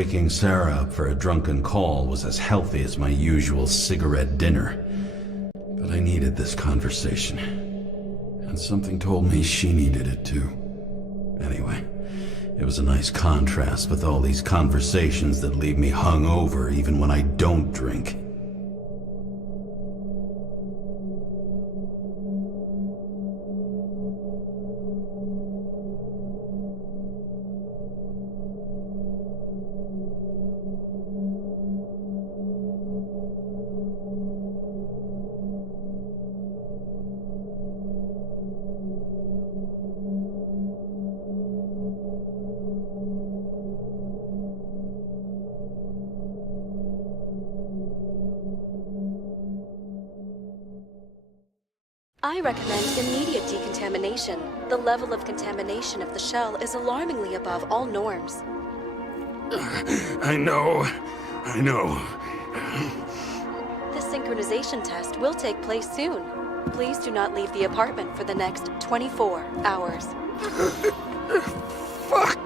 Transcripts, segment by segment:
waking Sara up for a drunken call was as healthy as my usual cigarette dinner. But I needed this conversation. And something told me she needed it too. Anyway, it was a nice contrast with all these conversations that leave me hungover even when I don't drink. I recommend immediate decontamination. The level of contamination of the shell is alarmingly above all norms. I know. The synchronization test will take place soon. Please do not leave the apartment for the next 24 hours. Fuck!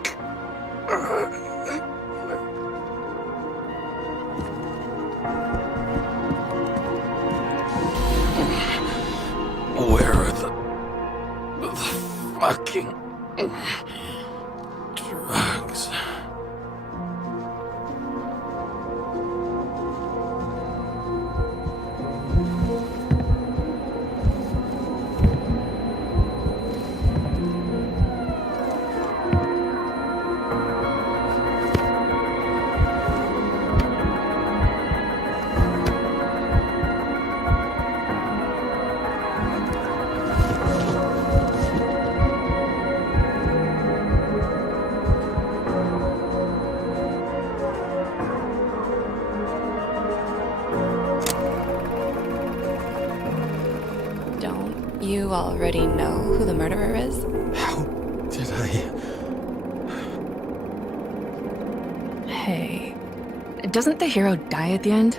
Where are the fucking drugs? You already know who the murderer is? How did I... Hey, doesn't the hero die at the end?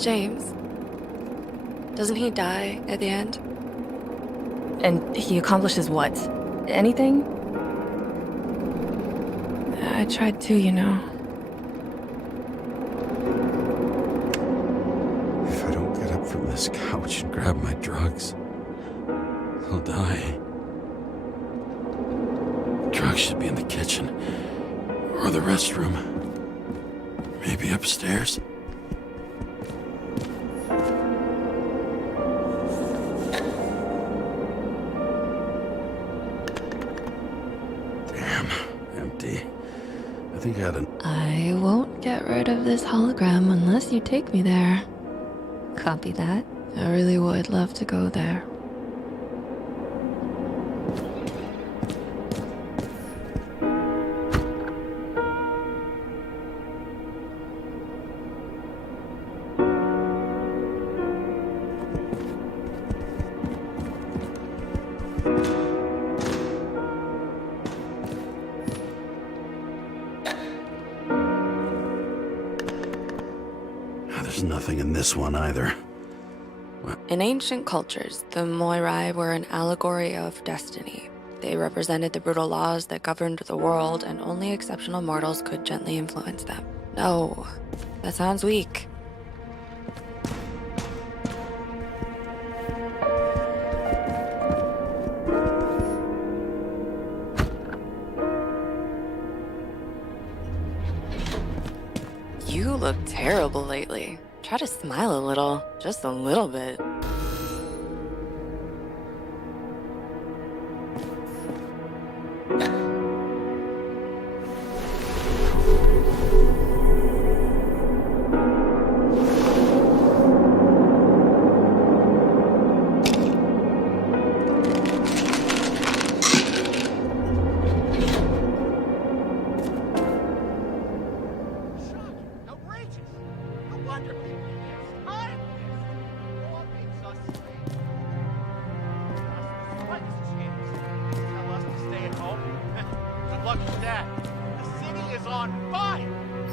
James, doesn't he die at the end? And he accomplishes what? Anything? I tried to, you know. From this couch and grab my drugs, I'll die. Drugs should be in the kitchen or the restroom, maybe upstairs. Damn, empty. I think I had an... I won't get rid of this hologram unless you take me there. Copy that. I really would love to go there. There's nothing in this one either. In ancient cultures, the Moirai were an allegory of destiny. They represented the brutal laws that governed the world, and only exceptional mortals could gently influence them. No, that sounds weak. You look terrible lately. Try to smile a little, just a little bit.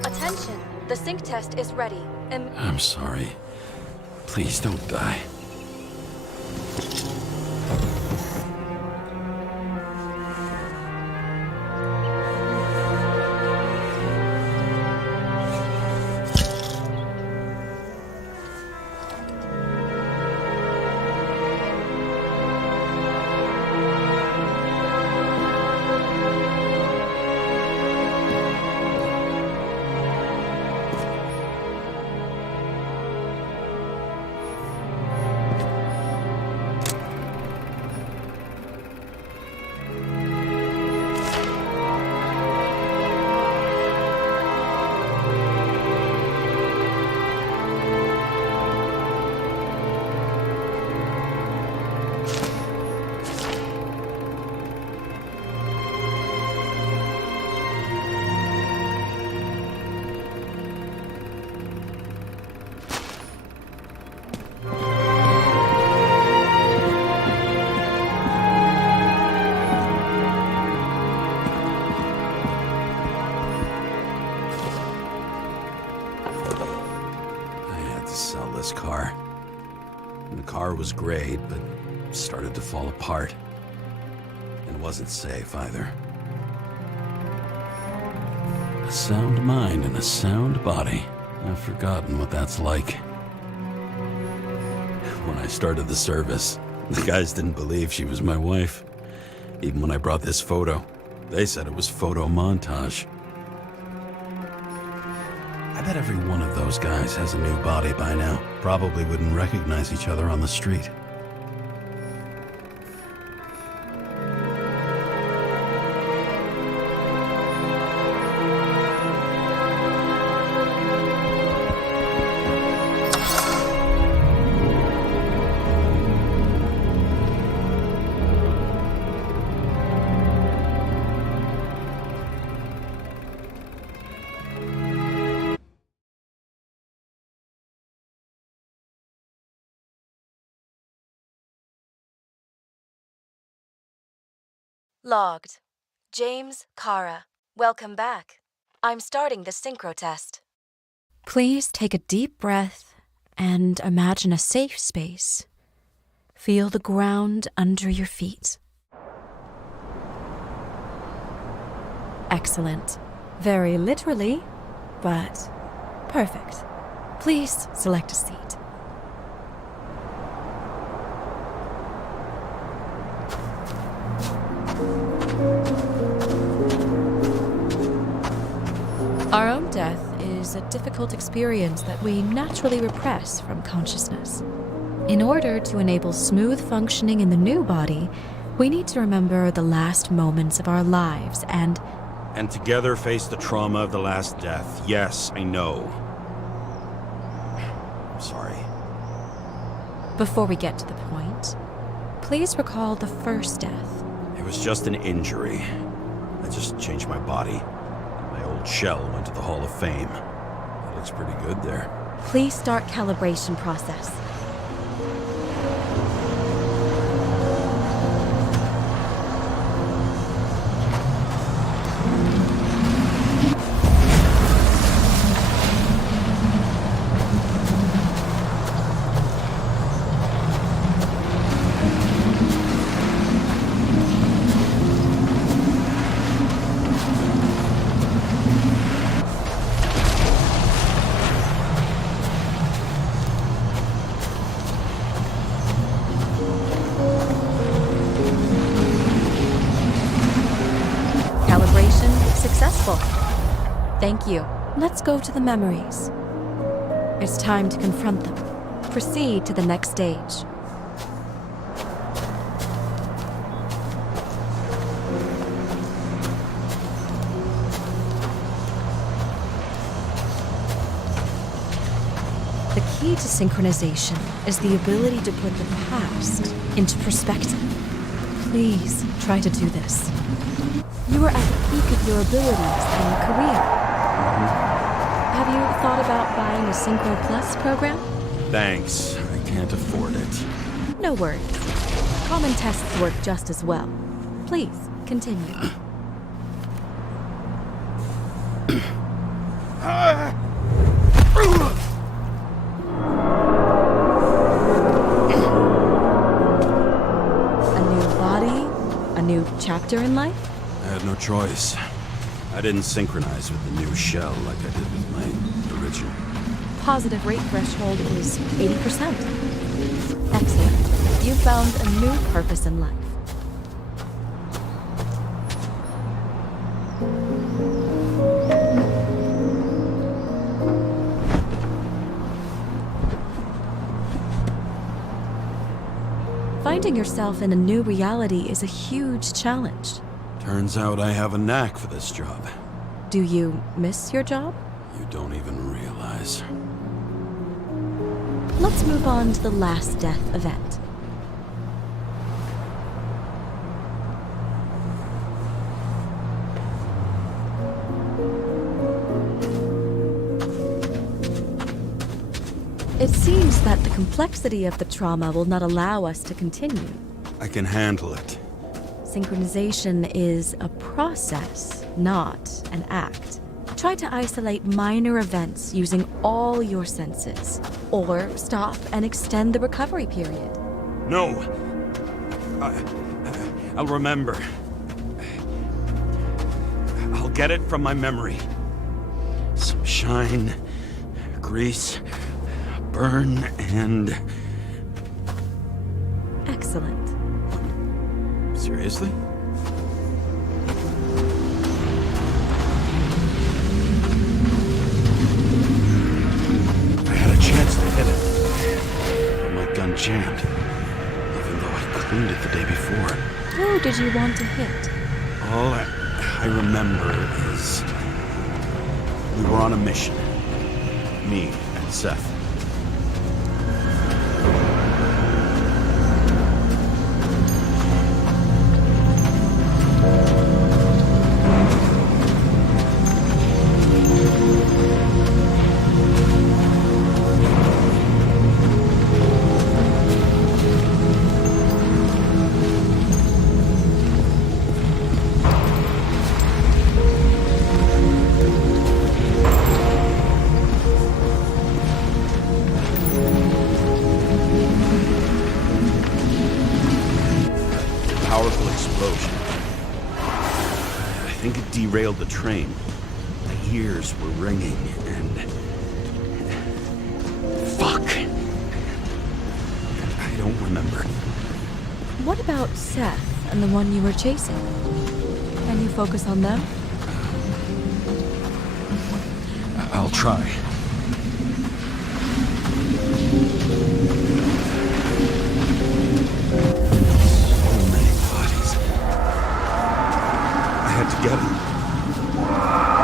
Attention, the sync test is ready. I'm sorry. Please don't die. this car. The car was great, but started to fall apart. And wasn't safe either. A sound mind and a sound body. I've forgotten what that's like. When I started the service, the guys didn't believe she was my wife. Even when I brought this photo, they said it was photo montage. I bet every one of those guys has a new body by now. Probably wouldn't recognize each other on the street. Logged. James Karra. Welcome back. I'm starting the synchro test. Please take a deep breath and imagine a safe space. Feel the ground under your feet. Excellent. Very literally, but perfect. Please select a seat. Our own death is a difficult experience that we naturally repress from consciousness. In order to enable smooth functioning in the new body, we need to remember the last moments of our lives and together face the trauma of the last death. Yes, I know. I'm sorry. Before we get to the point, please recall the first death. It was just an injury. I just changed my body. My old shell went to the Hall of Fame. It looks pretty good there. Please start calibration process. Successful. Thank you. Let's go to the memories. It's time to confront them. Proceed to the next stage. The key to synchronization is the ability to put the past into perspective. Please try to do this. You are at the peak of your abilities and career. Have you thought about buying a Synchro Plus program? Thanks. I can't afford it. No worries. Common tests work just as well. Please, continue. A new body? A new chapter in life? I had no choice. I didn't synchronize with the new shell like I did with my original. Positive rate threshold is 80%. Excellent. You've found a new purpose in life. Finding yourself in a new reality is a huge challenge. Turns out I have a knack for this job. Do you miss your job? You don't even realize. Let's move on to the last death event. It seems that the complexity of the trauma will not allow us to continue. I can handle it. Synchronization is a process, not an act. Try to isolate minor events using all your senses. Or stop and extend the recovery period. No. I'll remember. I'll get it from my memory. Some shine, grease, burn, and... Excellent. Seriously? I had a chance to hit it, but my gun jammed, even though I cleaned it the day before. Who did you want to hit? All I remember is we were on a mission. Me and Seth. Powerful explosion. I think it derailed the train. My ears were ringing and... Fuck! I don't remember. What about Seth and the one you were chasing? Can you focus on them? I'll try. Together.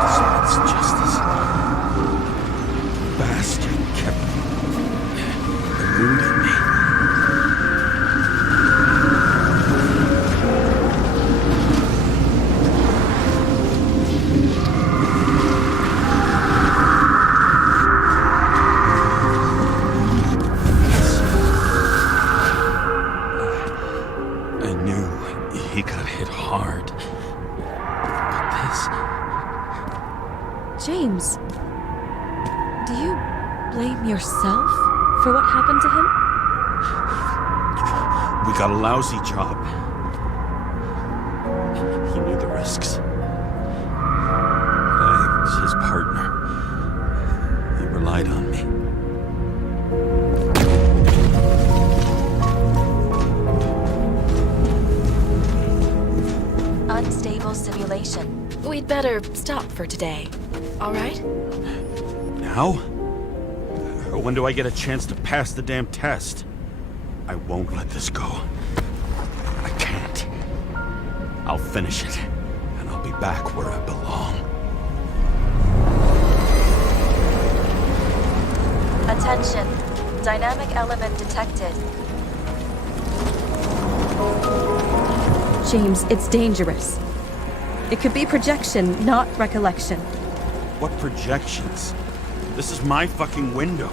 Despite justice. Bastard kept eluding me. I knew he got hit hard. James, do you blame yourself for what happened to him? We got a lousy job. He knew the risks. But I was his partner. He relied on me. Unstable simulation. We'd better stop for today. All right? Now? When do I get a chance to pass the damn test? I won't let this go. I can't. I'll finish it, and I'll be back where I belong. Attention. Dynamic element detected. James, it's dangerous. It could be projection, not recollection. What projections? This is my fucking window.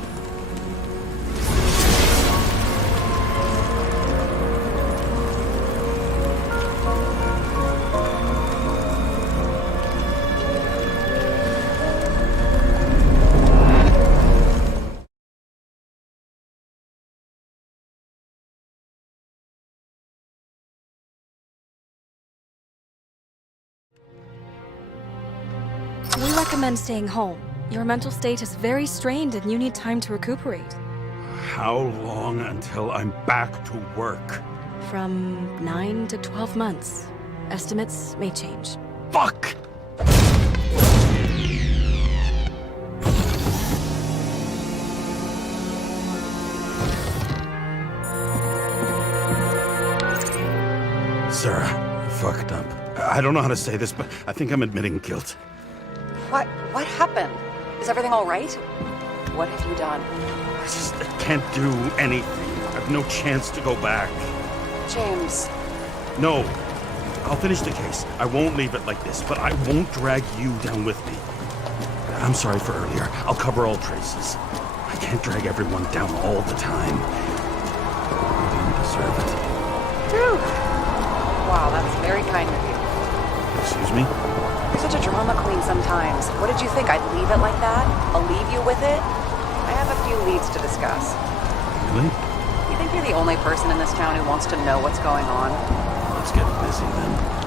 We recommend staying home. Your mental state is very strained and you need time to recuperate. How long until I'm back to work? From 9 to 12 months. Estimates may change. Fuck! Sarah, I fucked up. I don't know how to say this, but I think I'm admitting guilt. What happened? Is everything all right? What have you done? I can't do anything. I've no chance to go back. James. No. I'll finish the case. I won't leave it like this, but I won't drag you down with me. I'm sorry for earlier. I'll cover all traces. I can't drag everyone down all the time. I didn't deserve it. Whew. Wow, that's very kind of you. Excuse me? Such a drama queen sometimes. What did you think? I'd leave it like that? I'll leave you with it? I have a few leads to discuss. Really? You think you're the only person in this town who wants to know what's going on? Let's get busy then.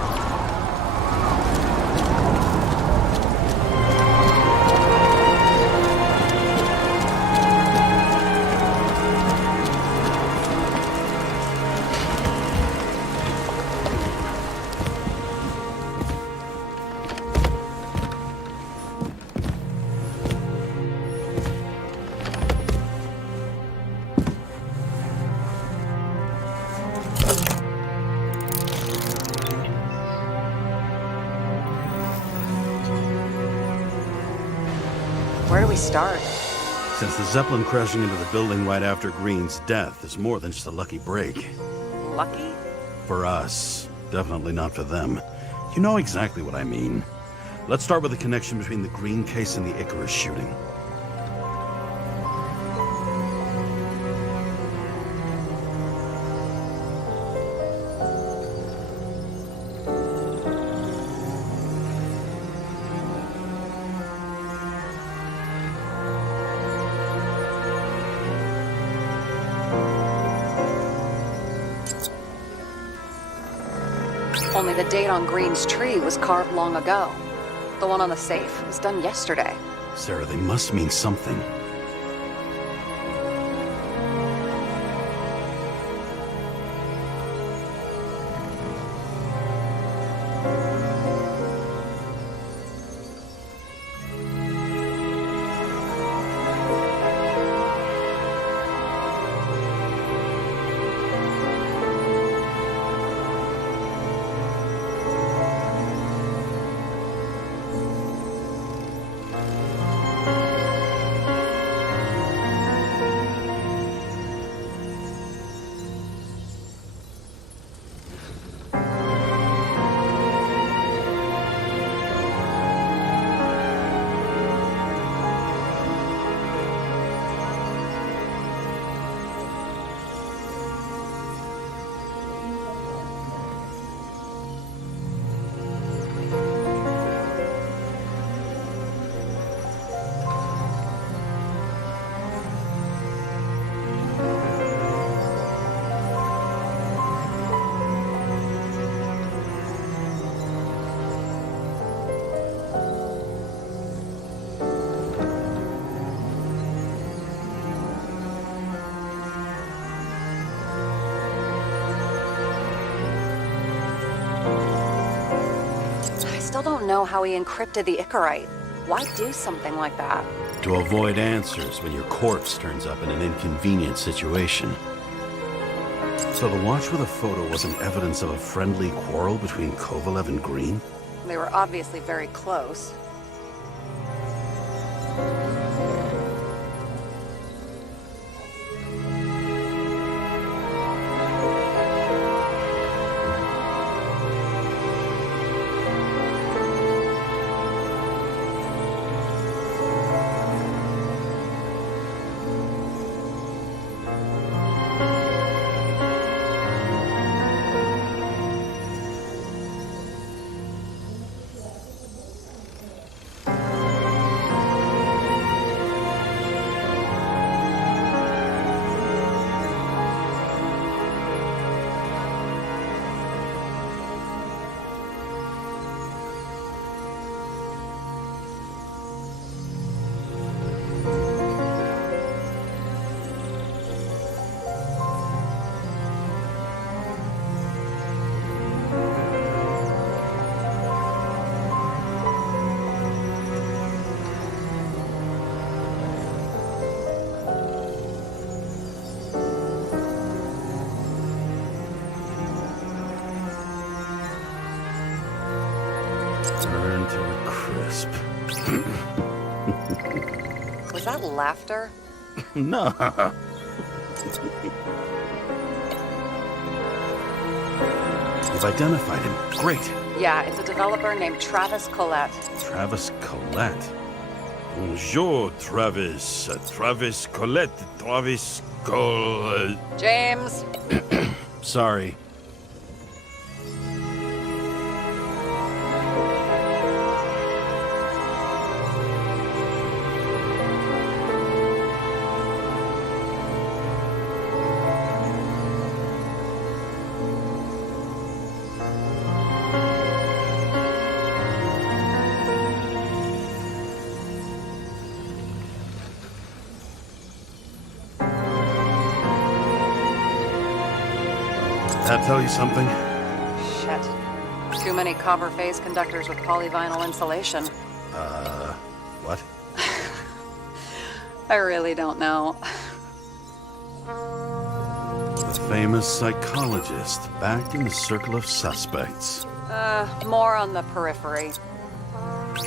Where do we start? Since the Zeppelin crashing into the building right after Green's death is more than just a lucky break. Lucky? For us. Definitely not for them. You know exactly what I mean. Let's start with the connection between the Green case and the Icarus shooting. Only the date on Green's tree was carved long ago. The one on the safe was done yesterday. Sarah, they must mean something. I still don't know how he encrypted the Icarite. Why do something like that? To avoid answers when your corpse turns up in an inconvenient situation. So the watch with a photo wasn't evidence of a friendly quarrel between Kovalev and Green? They were obviously very close. Burn to a crisp. Was that laughter? No. You've identified him. Great. Yeah, it's a developer named Travis Collette. Travis Collette. Bonjour, Travis. Travis Collette. Travis Collette. James! Sorry. That tell you something? Shit. Too many copper phase conductors with polyvinyl insulation. What? I really don't know. The famous psychologist, back in the circle of suspects. More on the periphery.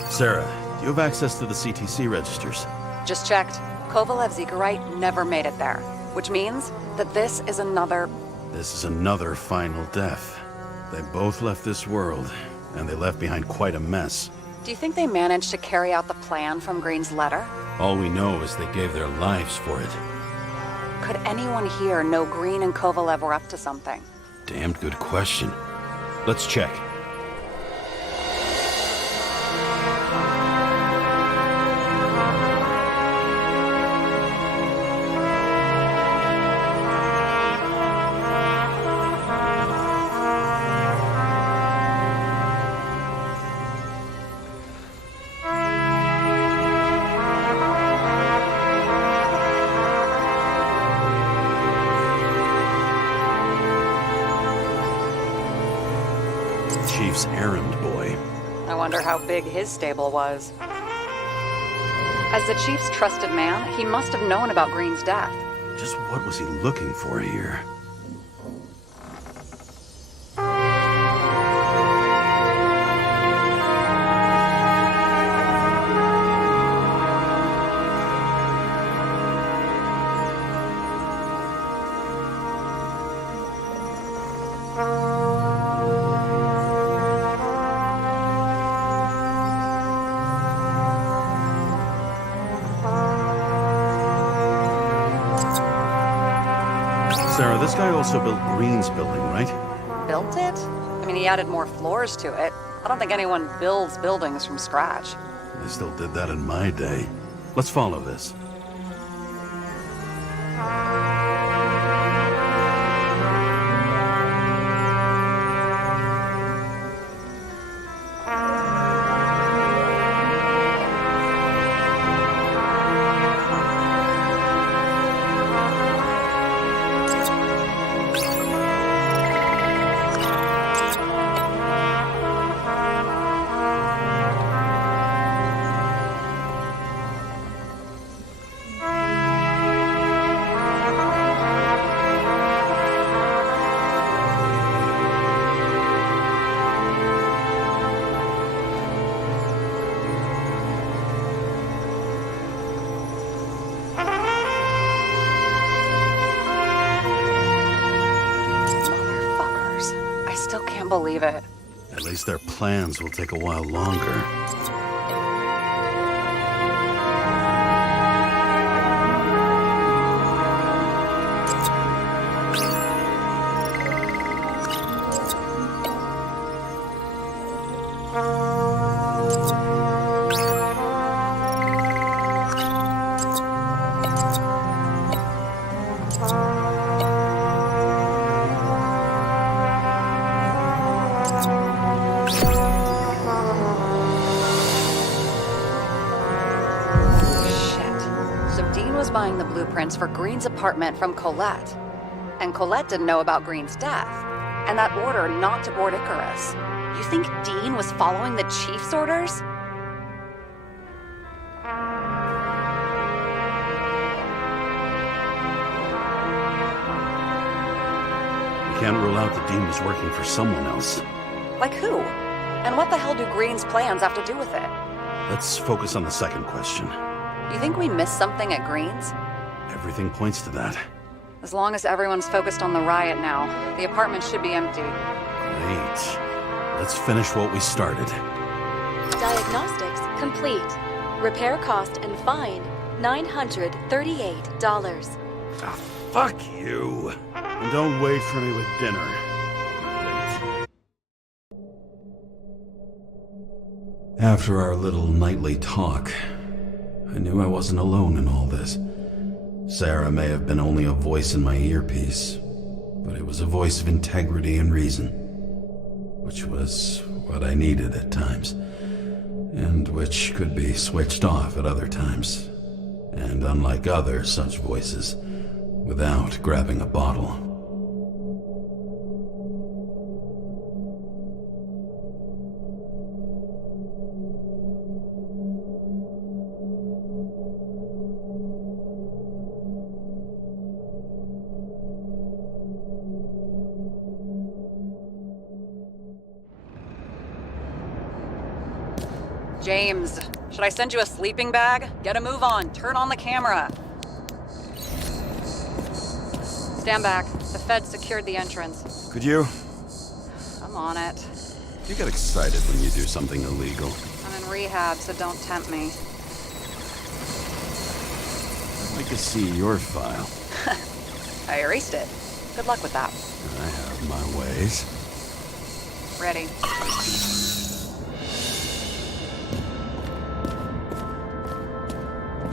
Sarah, do you have access to the CTC registers? Just checked. Kovalev's Eagerite never made it there, which means that this is another final death. They both left this world, and they left behind quite a mess. Do you think they managed to carry out the plan from Green's letter? All we know is they gave their lives for it. Could anyone here know Green and Kovalev were up to something? Damned good question. Let's check. Chief's errand boy. I wonder how big his stable was. As the Chief's trusted man, he must have known about Green's death. Just what was he looking for here? Sarah, this guy also built Green's building, right? Built it? I mean, he added more floors to it. I don't think anyone builds buildings from scratch. They still did that in my day. Let's follow this. Believe it. At least their plans will take a while longer. Buying the blueprints for Green's apartment from Colette. And Colette didn't know about Green's death, and that order not to board Icarus. You think Dean was following the Chief's orders? We can't rule out that Dean was working for someone else. Like who? And what the hell do Green's plans have to do with it? Let's focus on the second question. You think we missed something at Green's? Everything points to that. As long as everyone's focused on the riot now, the apartment should be empty. Great. Let's finish what we started. Diagnostics complete. Repair cost and fine, $938. Ah, fuck you. And don't wait for me with dinner. Late. After our little nightly talk, I knew I wasn't alone in all this. Sarah may have been only a voice in my earpiece, but it was a voice of integrity and reason, which was what I needed at times, and which could be switched off at other times, and unlike other such voices, without grabbing a bottle. James, should I send you a sleeping bag? Get a move on. Turn on the camera. Stand back. The feds secured the entrance. Could you? I'm on it. You get excited when you do something illegal. I'm in rehab, so don't tempt me. I'd like to see your file. I erased it. Good luck with that. I have my ways. Ready.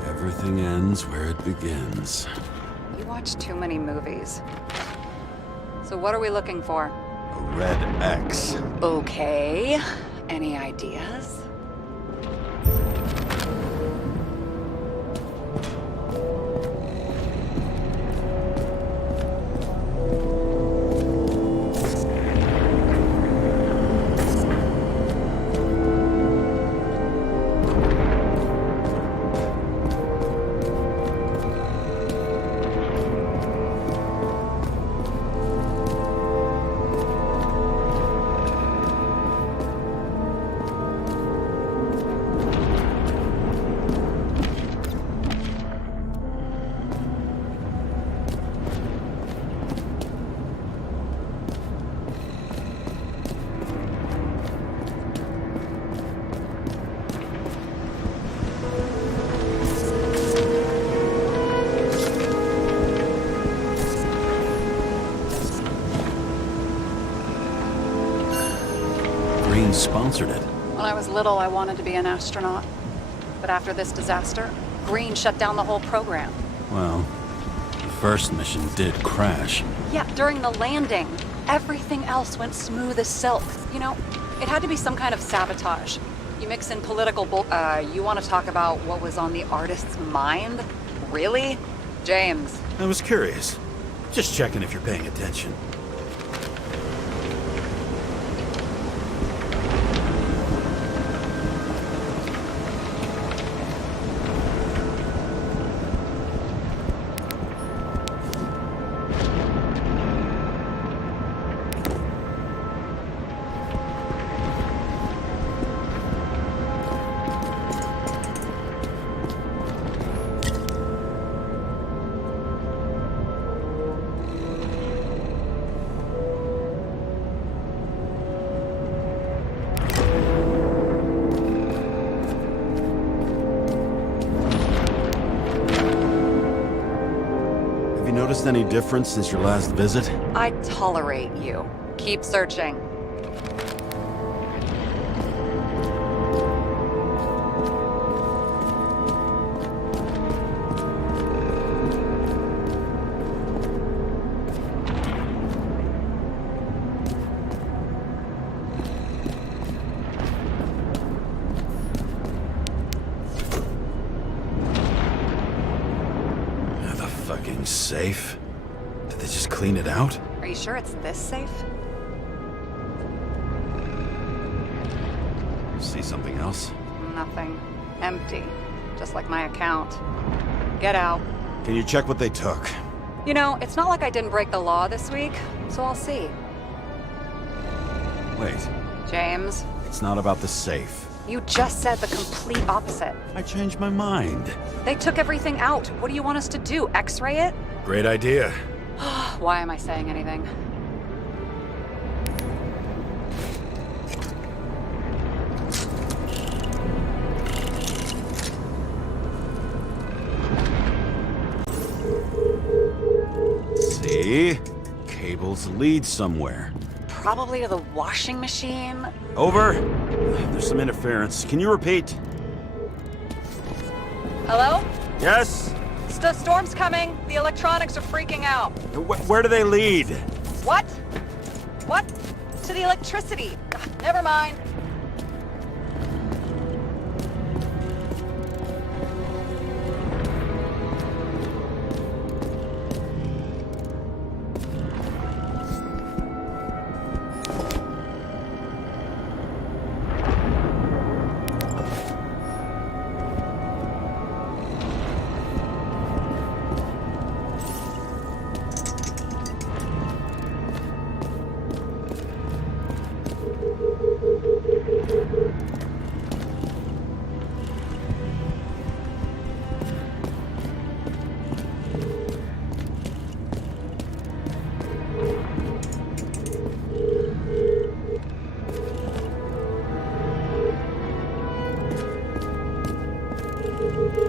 Everything ends where it begins. You watch too many movies. So what are we looking for? A red X. Okay. Any ideas? Sponsored it. When I was little, I wanted to be an astronaut. But after this disaster, Green shut down the whole program. Well, the first mission did crash. Yeah, during the landing, everything else went smooth as silk. You know, it had to be some kind of sabotage. You mix in political you want to talk about what was on the artist's mind? Really? James. I was curious. Just checking if you're paying attention. Noticed any difference since your last visit? I tolerate you. Keep searching. Safe? Did they just clean it out? Are you sure it's this safe? See something else? Nothing. Empty. Just like my account. Get out. Can you check what they took? You know, it's not like I didn't break the law this week, so I'll see. Wait. James? It's not about the safe. You just said the complete opposite. I changed my mind. They took everything out. What do you want us to do? X-ray it? Great idea. Why am I saying anything? See? Cables lead somewhere. Probably to the washing machine. Over. There's some interference. Can you repeat? Hello? Yes? The storm's coming. The electronics are freaking out. Where do they lead? What? What? To the electricity. Never mind. The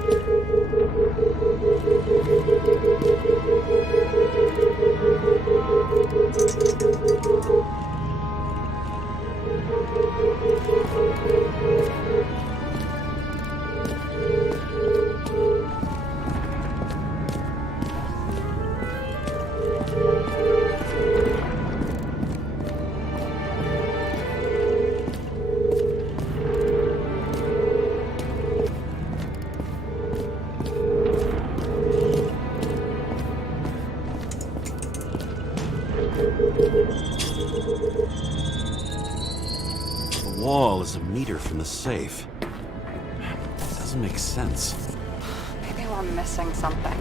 wall is a meter from the safe. Doesn't make sense. Maybe we're missing something.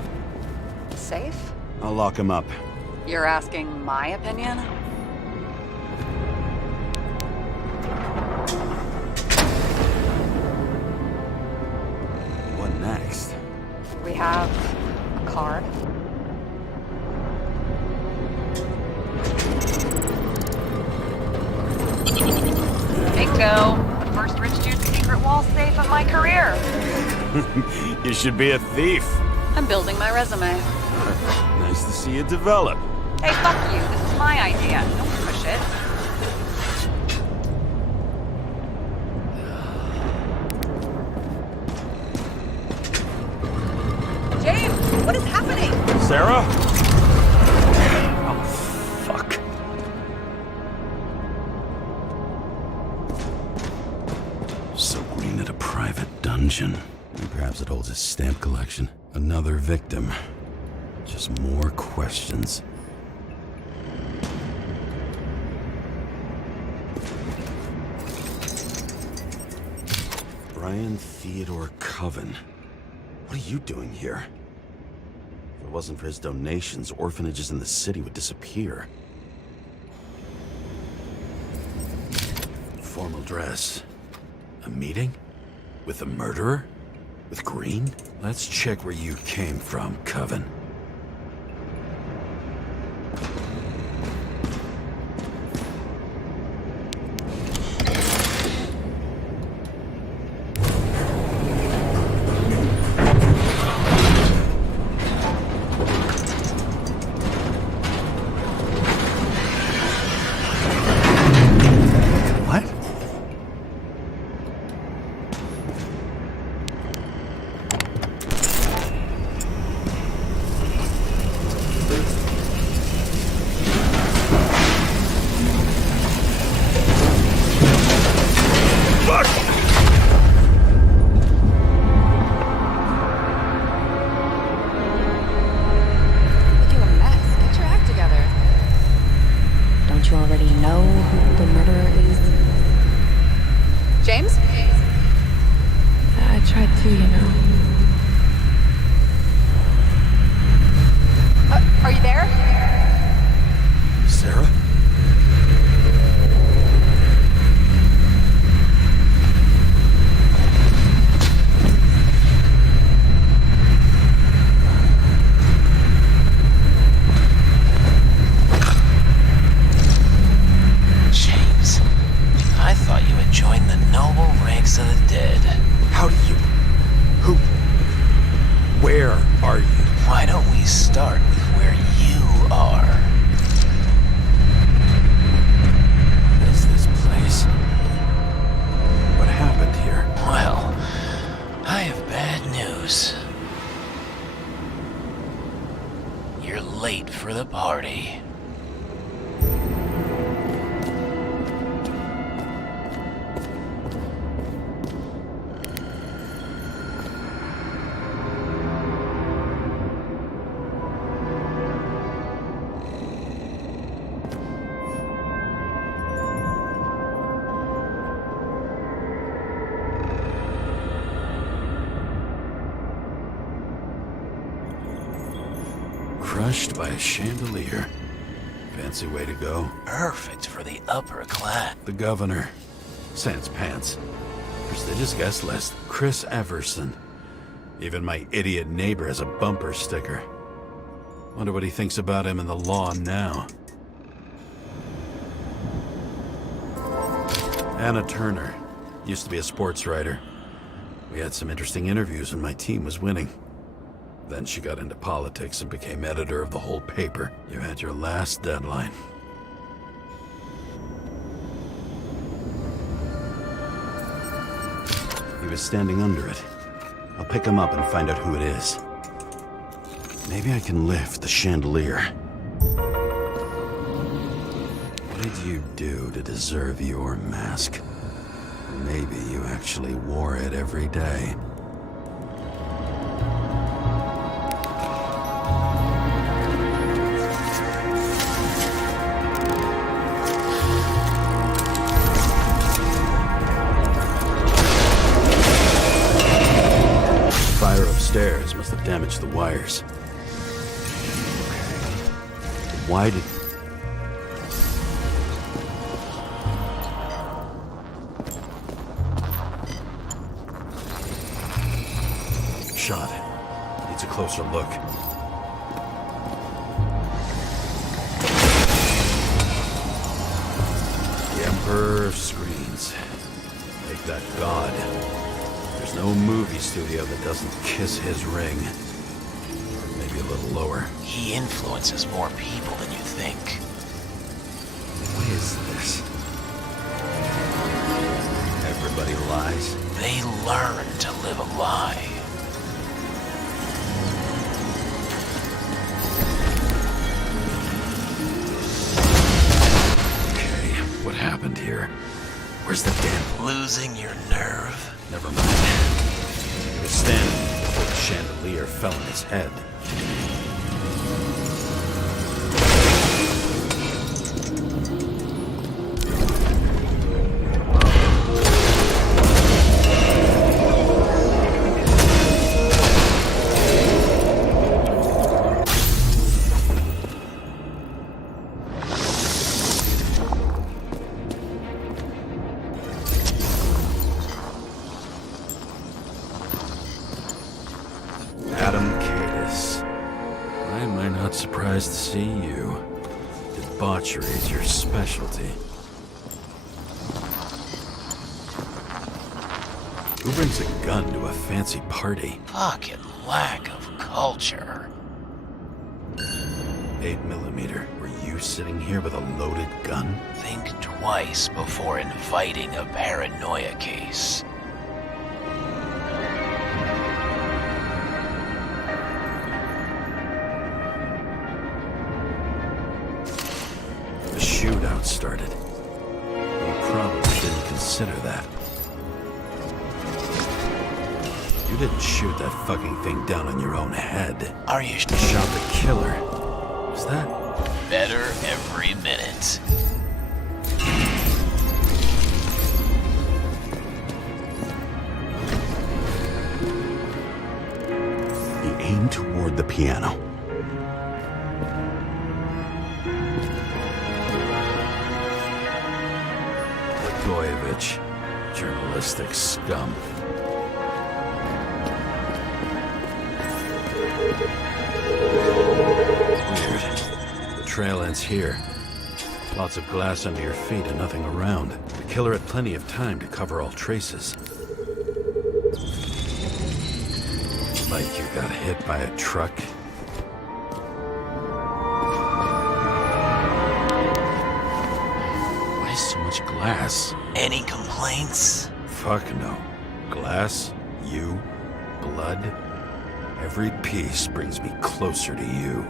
Safe? I'll lock him up. You're asking my opinion? What next? We have a card. Bingo! The first rich dude's secret wall safe of my career. You should be a thief. I'm building my resume. Nice to see you develop. Hey, fuck you. This is my idea. Don't push it. James, what is happening? Sarah? Oh, fuck. So green at a private dungeon. And perhaps it holds his stamp collection. Another victim. Just more questions. Brian Theodore Coven. What are you doing here? If it wasn't for his donations, orphanages in the city would disappear. Formal dress. A meeting? With a murderer? With Green? Let's check where you came from, Coven. James? I tried to, you know. Are you there? Sarah? James, I thought you had joined the noble ranks of the dead. How do you... Who... Where are you? Why don't we start with where you are? What is this place? What happened here? Well, I have bad news. You're late for the party. Crushed by a chandelier. Fancy way to go. Perfect for the upper class. The governor. Sans pants. Prestigious guest list. Chris Everson. Even my idiot neighbor has a bumper sticker. Wonder what he thinks about him in the law now. Anna Turner. Used to be a sports writer. We had some interesting interviews when my team was winning. Then she got into politics and became editor of the whole paper. You had your last deadline. He was standing under it. I'll pick him up and find out who it is. Maybe I can lift the chandelier. What did you do to deserve your mask? Maybe you actually wore it every day. Fire upstairs must have damaged the wires. Why did... Shot. Needs a closer look. The Emperor of Screens. Make that god. There's no movie studio that doesn't kiss his ring. Or maybe a little lower. He influences more people than you think. What is this? Everybody lies? They learn to live a lie. Okay, what happened here? Where's the damn... Losing your nerve? Never mind. He was standing before the chandelier fell on his head. Surprised to see you. Debauchery is your specialty. Who brings a gun to a fancy party? Fucking lack of culture. 8mm. Were you sitting here with a loaded gun? Think twice before inviting a paranoia case. Shootout started. You probably didn't consider that. You didn't shoot that fucking thing down on your own head. Are you You shot the killer. Was that? better every minute? He aimed toward the piano. Journalistic scum. Weird. The trail ends here. Lots of glass under your feet and nothing around. The killer had plenty of time to cover all traces. Like you got hit by a truck. Why so much glass? Any complaints? Fuck no. Glass, you, blood. Every piece brings me closer to you.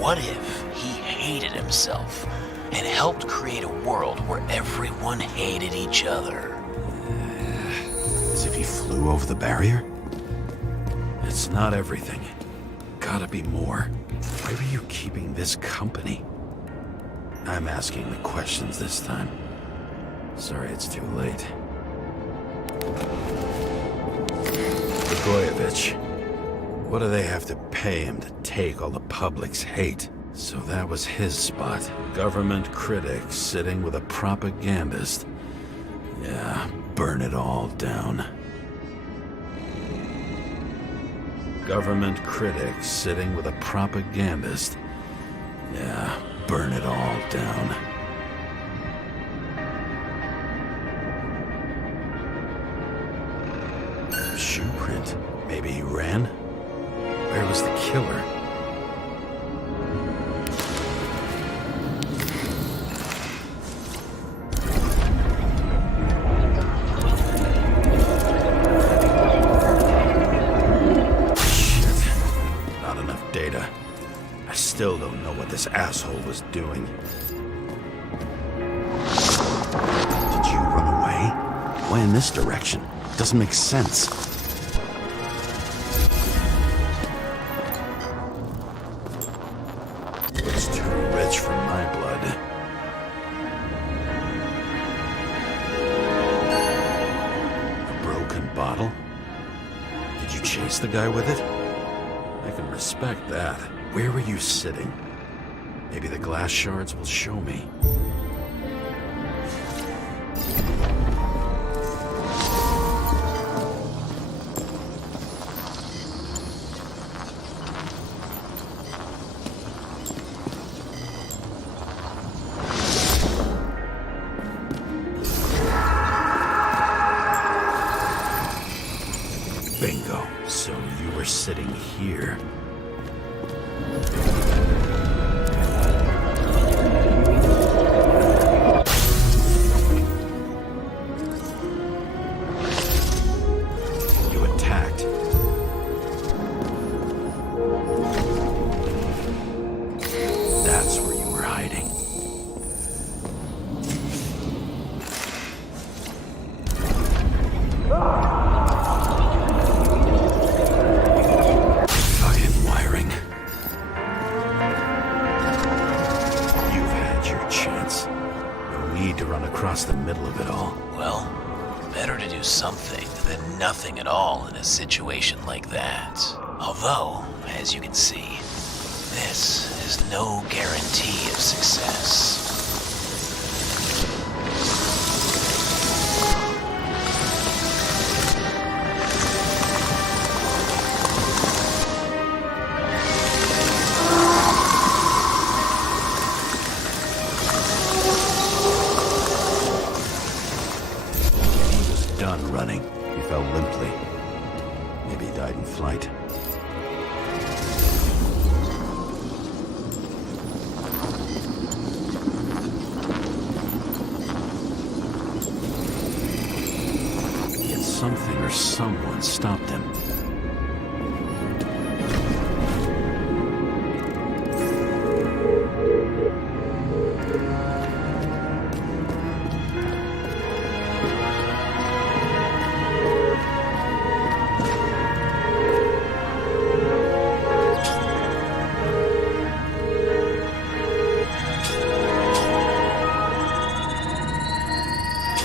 What if he hated himself and helped create a world where everyone hated each other? As if he flew over the barrier? It's not everything. Gotta be more. Why were you keeping this company? I'm asking the questions this time. Sorry it's too late. Blagojevich. What do they have to pay him to take all the public's hate? So that was his spot. Government critic sitting with a propagandist. Yeah, burn it all down. government critic sitting with a propagandist. Yeah, burn it all down. Shoe print. Maybe he ran? Where was the killer? Shit. Not enough data. I still don't know what this asshole was doing. Did you run away? Why in this direction? Doesn't make sense. Looks too rich for my blood. A broken bottle? Did you chase the guy with it? I can respect that. Where were you sitting? Maybe the glass shards will show me. Bingo. So you were sitting here. You attacked. That's where you were hiding. Fucking wiring. You've had your chance. No need to run across the middle of it all. Well, better to do something than nothing at all in a situation like that. Although, as you can see, this is no guarantee of success. He was done running. He fell limply. Maybe he died in flight. Yet something or someone stopped him.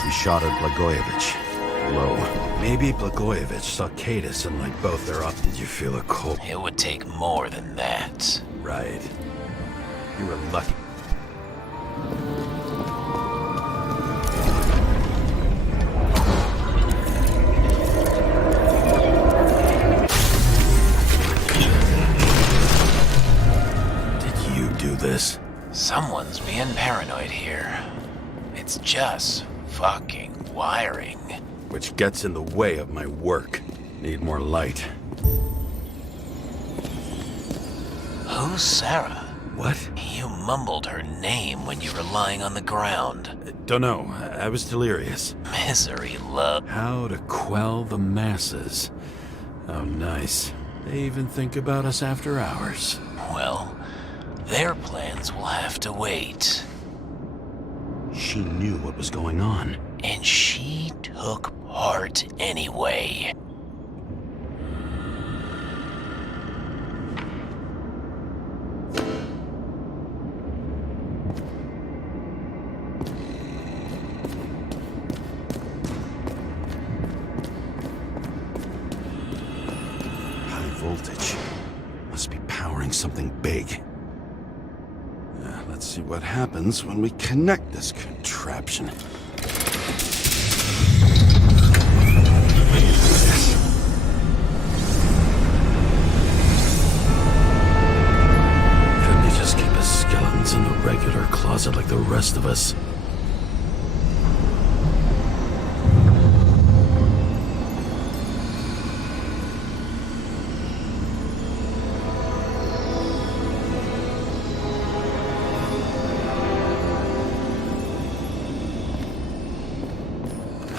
He shot at Blagojevich. Low. Maybe Blagojevich saw Cadus and like both they're up. Did you feel a cold? It would take more than that. Right. You were lucky. Did you do this? Someone's being paranoid here. It's just fucking wiring. Which gets in the way of my work. Need more light. Who's Sara? What? You mumbled her name when you were lying on the ground. Don't know. I was delirious. Misery love. How to quell the masses. Oh, nice. They even think about us after hours. Well, their plans will have to wait. She knew what was going on. And she took part anyway. High voltage. Must be powering something big. Let's see what happens when we connect this contraption. closet like the rest of us.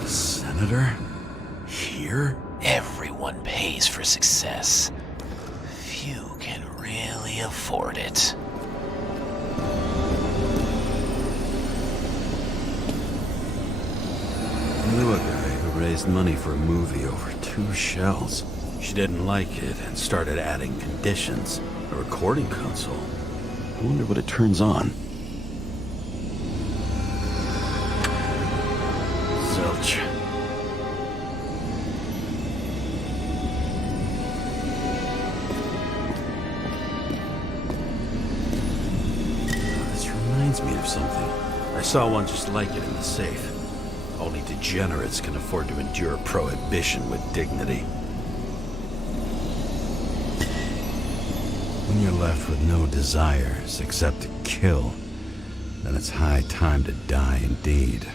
Senator? Here? Everyone pays for success. Few can really afford it. I knew a guy who raised money for a movie over 2 shells. She didn't like it and started adding conditions. A recording console. I wonder what it turns on. Zilch. This reminds me of something. I saw one just like it in the safe. Only degenerates can afford to endure prohibition with dignity. When you're left with no desires except to kill, then it's high time to die indeed.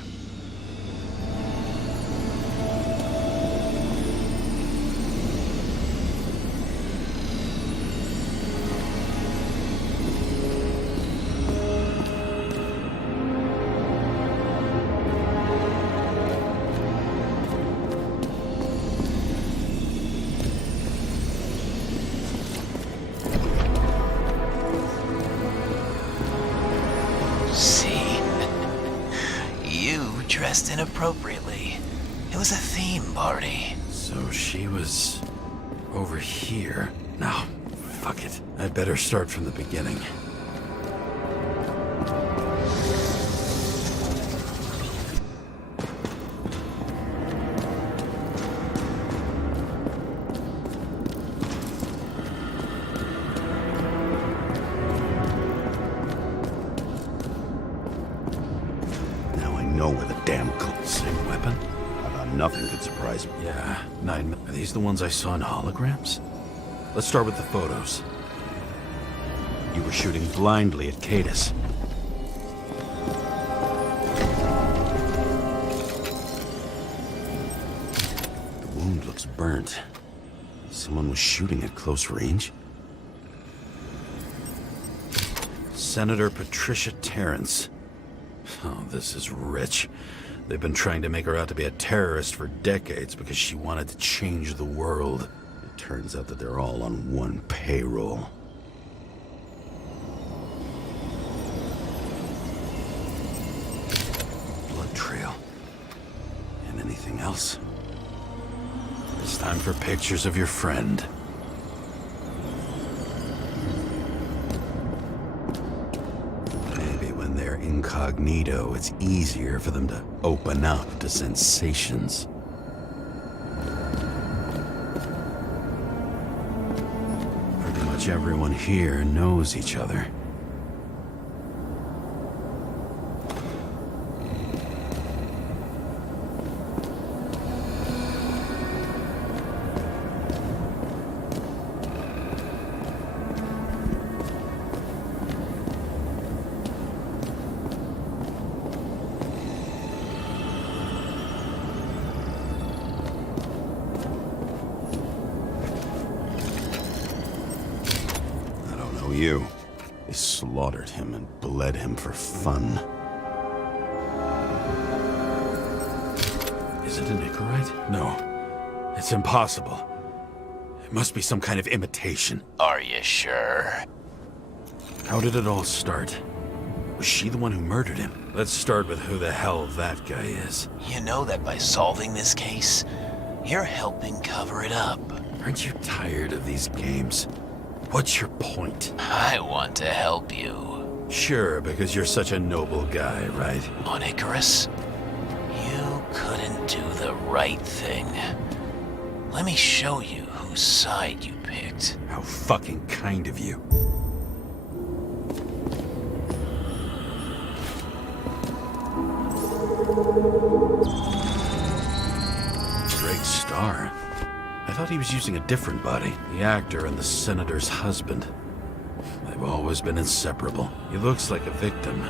Dressed inappropriately. It was a theme party. So she was over here. No, fuck it. I'd better start from the beginning. Where the damn same weapon? I thought nothing could surprise me. Yeah, 9. Are these the ones I saw in holograms? Let's start with the photos. You were shooting blindly at Cadus. The wound looks burnt. Someone was shooting at close range? Senator Patricia Terrence. Oh, this is rich. They've been trying to make her out to be a terrorist for decades because she wanted to change the world. It turns out that they're all on one payroll. Blood trail. And anything else? It's time for pictures of your friend. Incognito, it's easier for them to open up to sensations. Pretty much everyone here knows each other. You. They slaughtered him and bled him for fun. Is it an Icarite? No. It's impossible. It must be some kind of imitation. Are you sure? How did it all start? Was she the one who murdered him? Let's start with who the hell that guy is. You know that by solving this case, you're helping cover it up. Aren't you tired of these games? What's your point? I want to help you. Sure, because you're such a noble guy, right? On Icarus, you couldn't do the right thing. Let me show you whose side you picked. How fucking kind of you. Great star. I thought he was using a different body. The actor and the senator's husband. They've always been inseparable. He looks like a victim.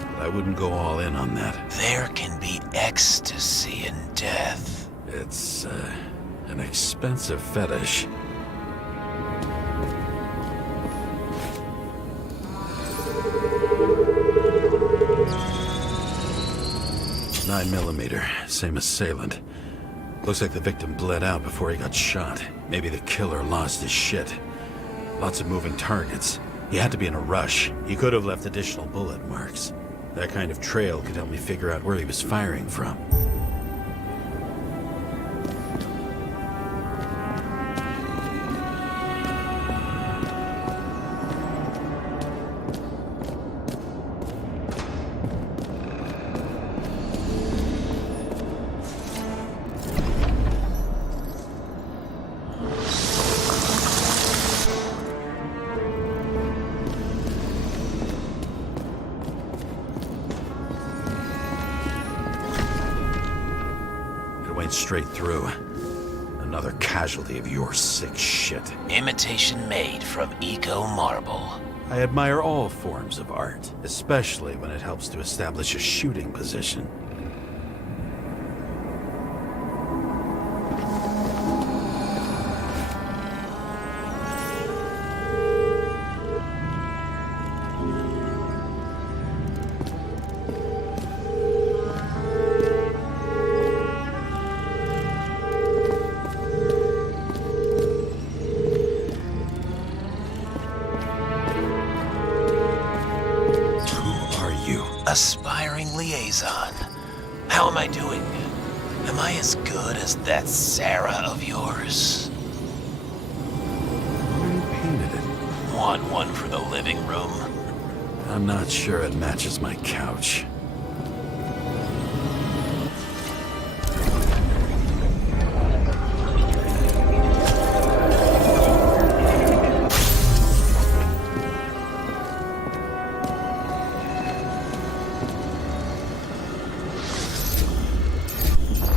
but I wouldn't go all in on that. There can be ecstasy in death. It's, an expensive fetish. 9mm, same assailant. Looks like the victim bled out before he got shot. Maybe the killer lost his shit. Lots of moving targets. He had to be in a rush. He could have left additional bullet marks. That kind of trail could help me figure out where he was firing from. Straight through. Another casualty of your sick shit. Imitation made from eco marble. I admire all forms of art, especially when it helps to establish a shooting position. Aspiring liaison. How am I doing? Am I as good as that Sara of yours? Where you painted it? Want one for the living room? I'm not sure it matches my couch.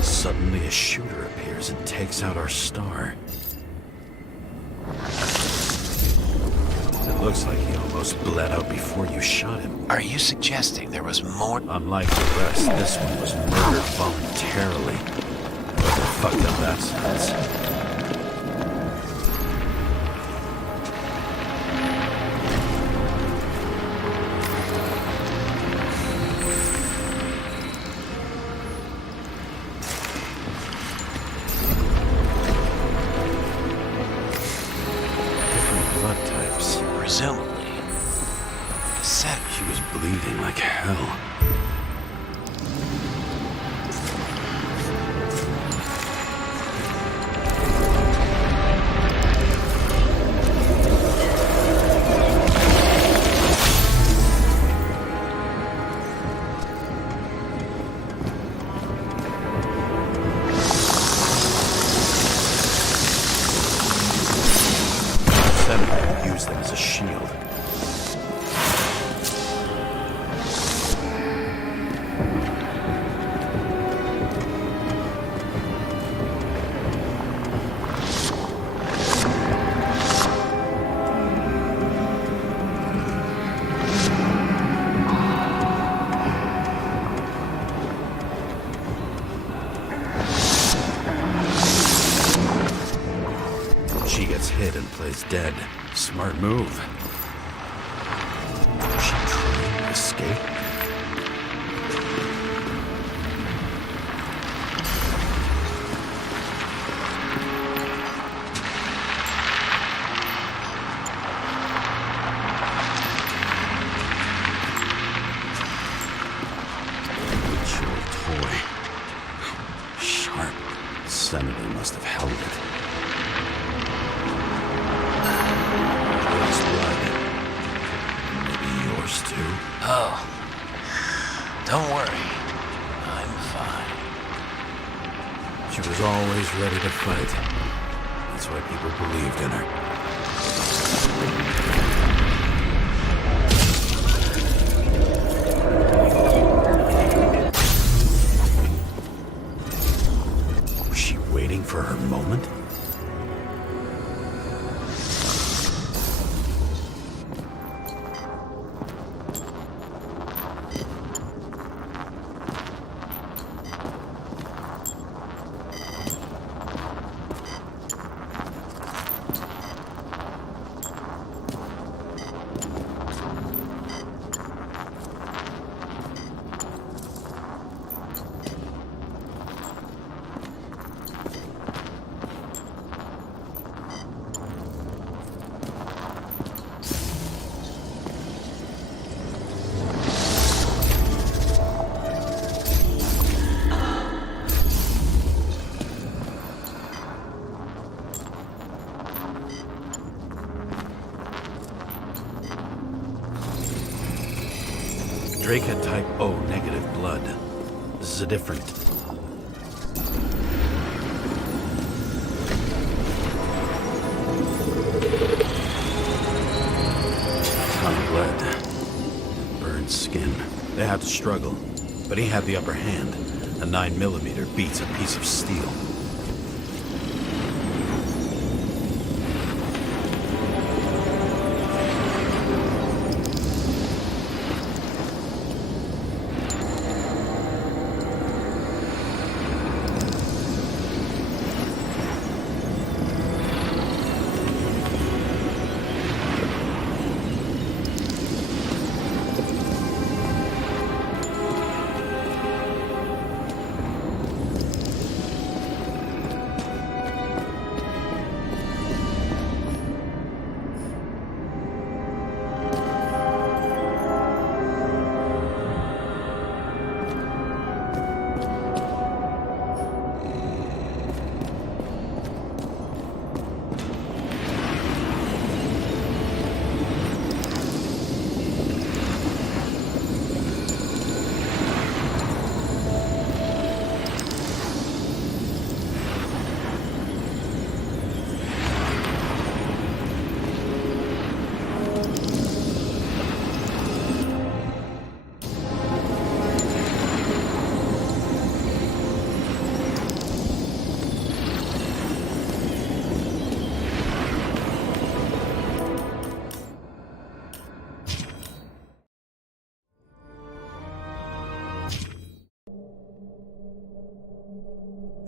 Suddenly a shooter appears and takes out our star. It looks like he almost bled out before you shot him. Are you suggesting there was more? Unlike the rest, this one was murdered voluntarily. Whatever fucked up that sounds. Presumably. Said she was bleeding like hell. Use them as a shield. She gets hit and plays dead. Smart move. Was she trying to escape? Rich old toy. Sharp. Senator must have held it. Too. Oh. Don't worry. I'm fine. She was always ready to fight. That's why people believed in her. Was she waiting for her moment? Drake had type O negative blood. This is a different... Ton of lead. Burned skin. They had to struggle, but he had the upper hand. A 9mm beats a piece of steel.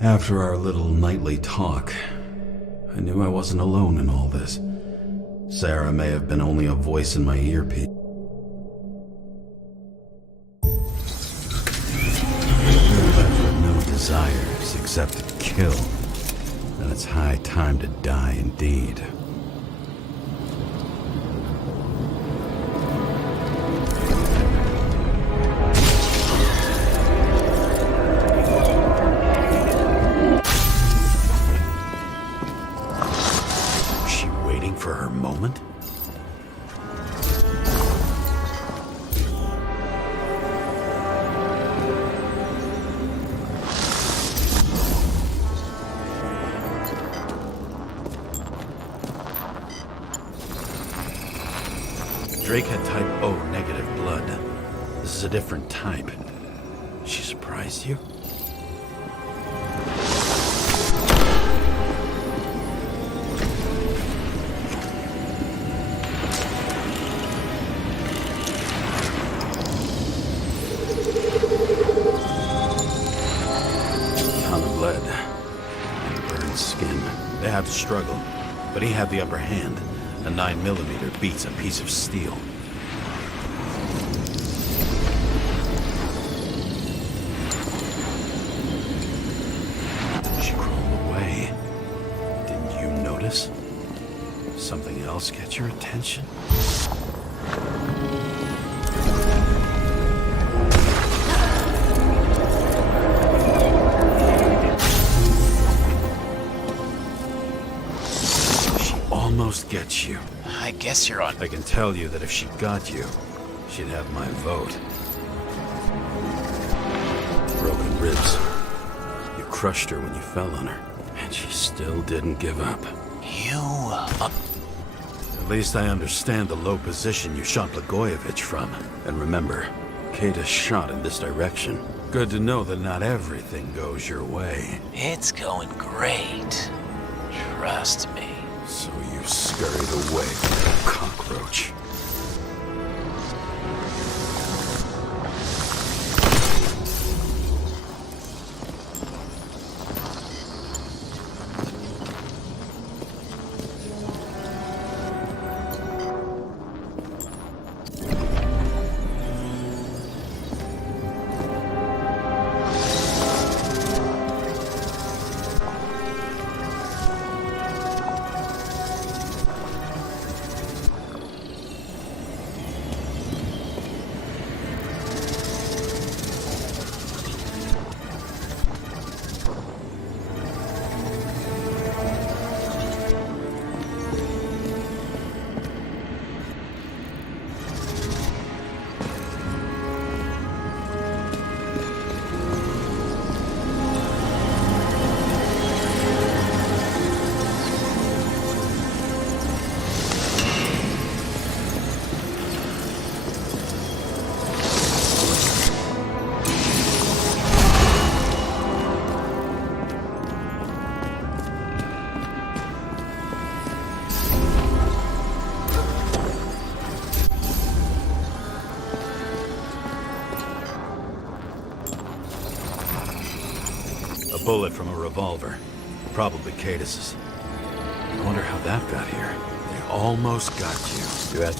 After our little nightly talk, I knew I wasn't alone in all this. Sara may have been only a voice in my earpiece. Left with no desires except to kill. And it's high time to die indeed. For her moment? Drake had type O negative blood. This is a different type. She surprised you? They had to struggle, but he had the upper hand. A 9mm beats a piece of steel. She crawled away. Didn't you notice? Something else get your attention? Almost gets you. I guess you're on. I can tell you that if she got you, she'd have my vote. Broken ribs. You crushed her when you fell on her, and she still didn't give up. At least I understand the low position you shot Blagojevich from. And remember, Kata's shot in this direction. Good to know that not everything goes your way. It's going great. Trust me. So you scurried away, cockroach. bullet from a revolver. Probably Cadis's. I wonder how that got here. They almost got you. You had...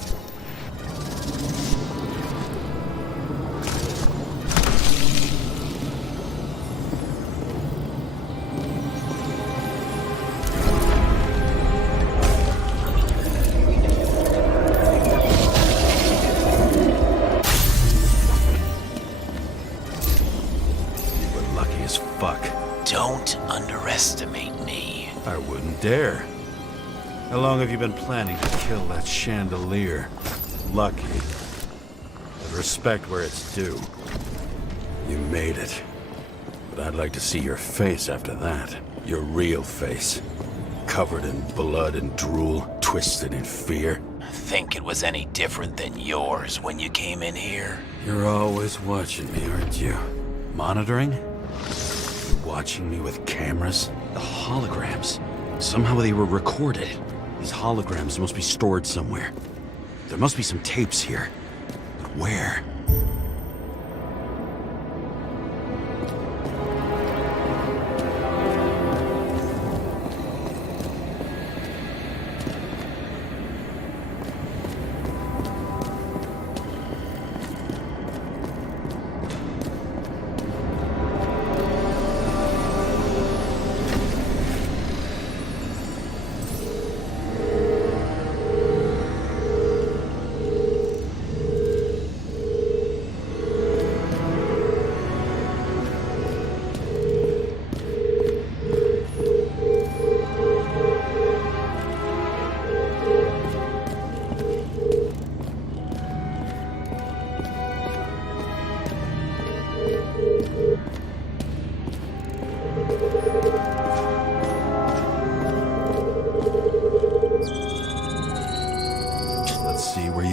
Don't underestimate me. I wouldn't dare. How long have you been planning to kill that chandelier? Lucky. But respect where it's due. You made it. But I'd like to see your face after that. Your real face. Covered in blood and drool, twisted in fear. Think it was any different than yours when you came in here? You're always watching me, aren't you? Monitoring? Watching me with cameras? The holograms. Somehow they were recorded. These holograms must be stored somewhere. There must be some tapes here. But where?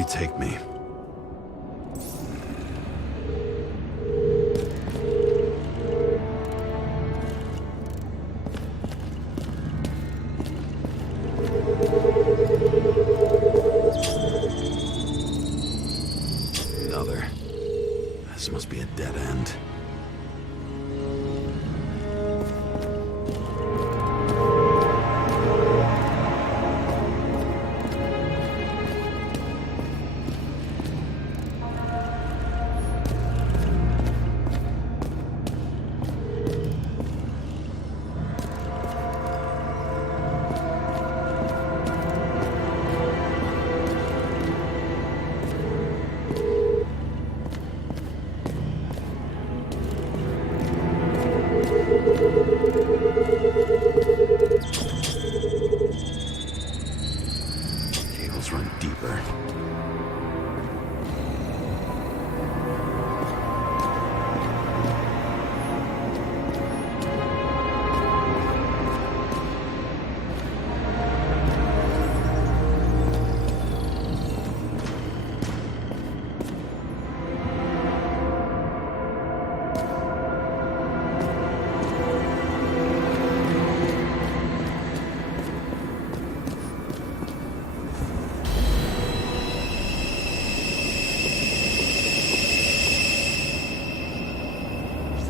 Take me. Another. This must be a dead end. Run deeper.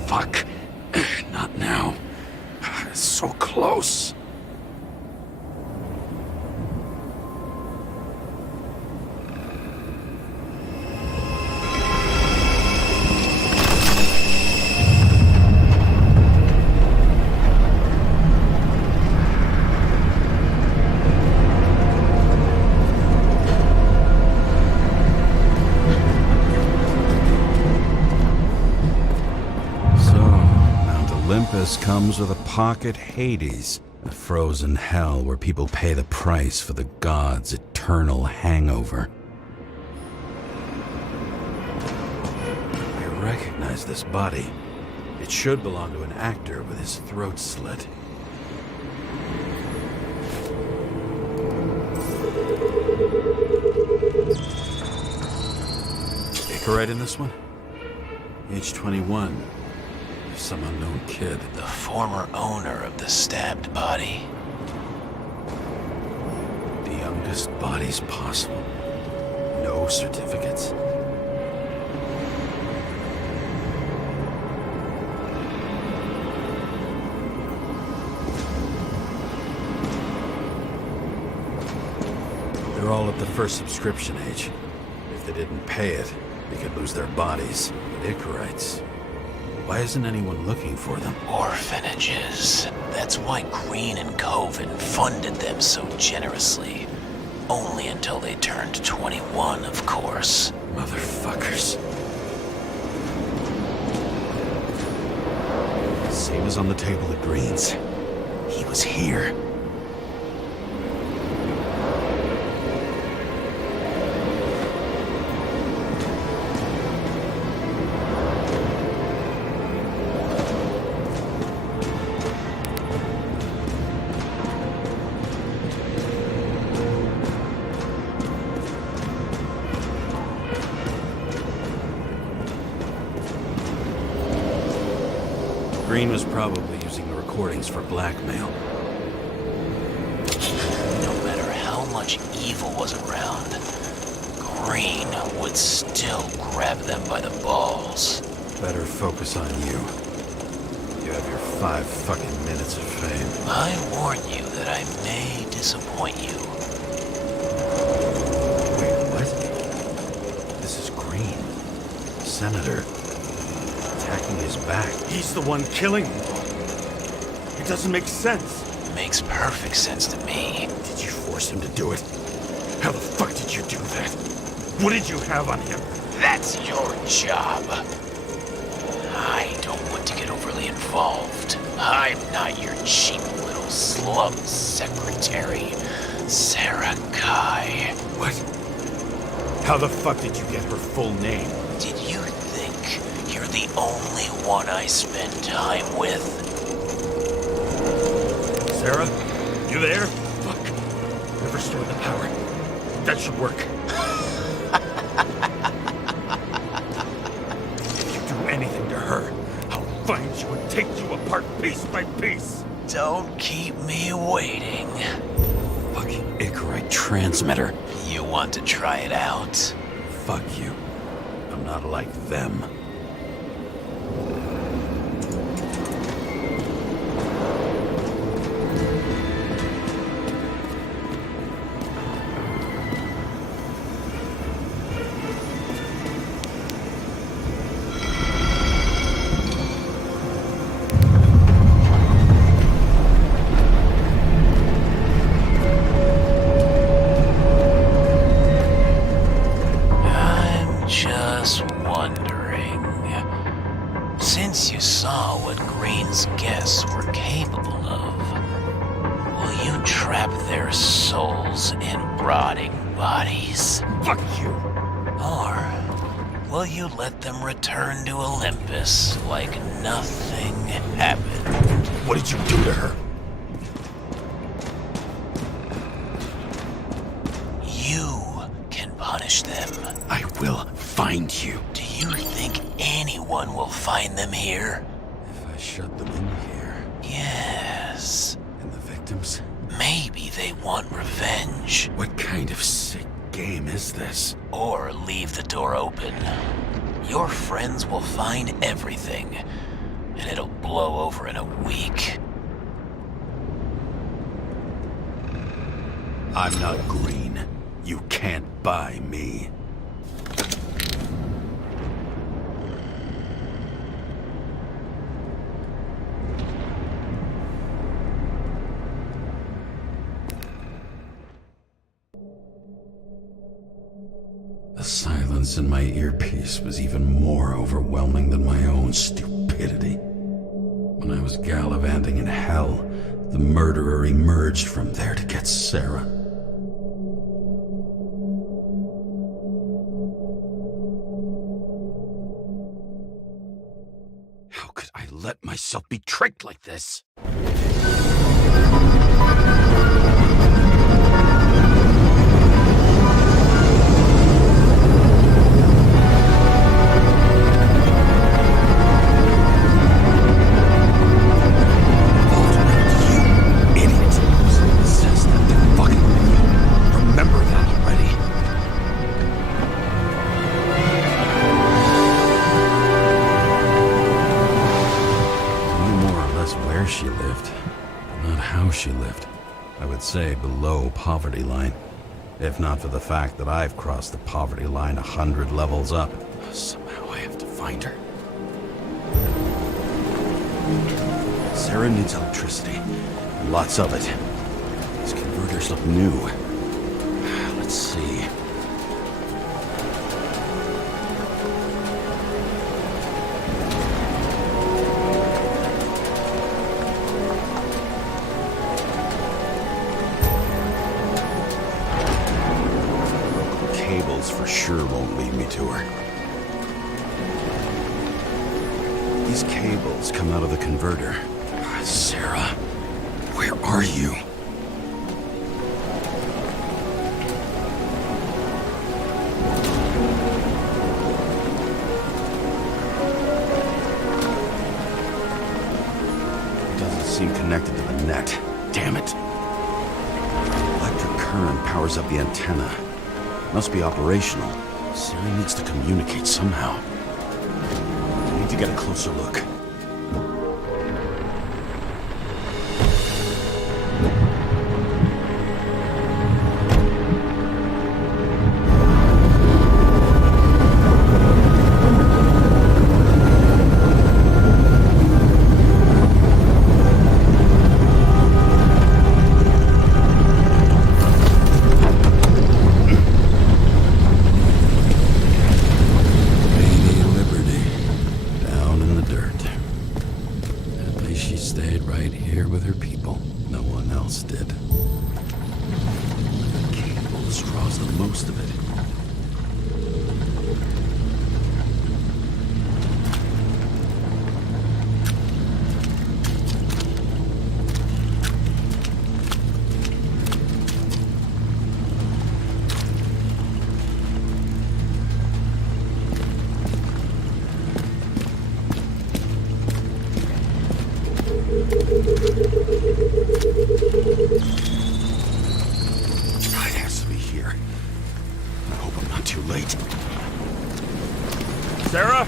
Fuck. Not now. It's so close. Olympus comes with a pocket Hades, a frozen hell where people pay the price for the gods' eternal hangover. I recognize this body. It should belong to an actor with his throat slit. Icarite in this one? Age 21. Some unknown kid. The former owner of the stabbed body. The youngest bodies possible. No certificates. They're all at the first subscription age. If they didn't pay it, they could lose their bodies. But Icarites... why isn't anyone looking for them? Orphanages. That's why Green and Coven funded them so generously. Only until they turned 21, of course. Motherfuckers. Same as on the table at Green's. He was here. Green was probably using the recordings for blackmail. No matter how much evil was around, Green would still grab them by the balls. Better focus on you. You have your 5 fucking minutes of fame. I warn you that I may disappoint you. Wait, what? This is Green. Senator. Attacking his back. He's the one killing them. It doesn't make sense. Makes perfect sense to me. Did you force him to do it? How the fuck did you do that? What did you have on him? That's your job. I don't want to get overly involved. I'm not your cheap little slum secretary, Sara Kai. What? How the fuck did you get her full name? Did you think you're the only one I spend time with? Sara? You there? Fuck. I've restored the power. That should work. If you do anything to her, I'll find you and take you apart piece by piece. Don't keep me waiting. Fucking Icarite transmitter. You want to try it out? Fuck you. I'm not like them. Since you saw what Green's guests were capable of, will you trap their souls in rotting bodies? Fuck you! Or will you let them return to Olympus like nothing happened? What did you do to her? You can punish them. I will find you. Do you think anyone will find them here? If I shut them in here, Yes. and the victims? Maybe they want revenge. What kind of sick game is this? Or leave the door open. Your friends will find everything, and it'll blow over in a week. I'm not Green. You can't buy me. The silence in my earpiece was even more overwhelming than my own stupidity. When I was gallivanting in hell, the murderer emerged from there to get Sara. How could I let myself be tricked like this? She lived, not how she lived. I would say below poverty line. If not for the fact that I've crossed the poverty line 100 levels up. Somehow I have to find her. Sarah needs electricity. Lots of it. These converters look new. Let's see. Cables for sure won't lead me to her. These cables come out of the converter. Sarah, where are you? It doesn't seem connected to the net. Damn it. Electric current powers up the antenna. Must be operational. Sarah needs to communicate somehow. I need to get a closer look. It has to be here. I hope I'm not too late. Sarah?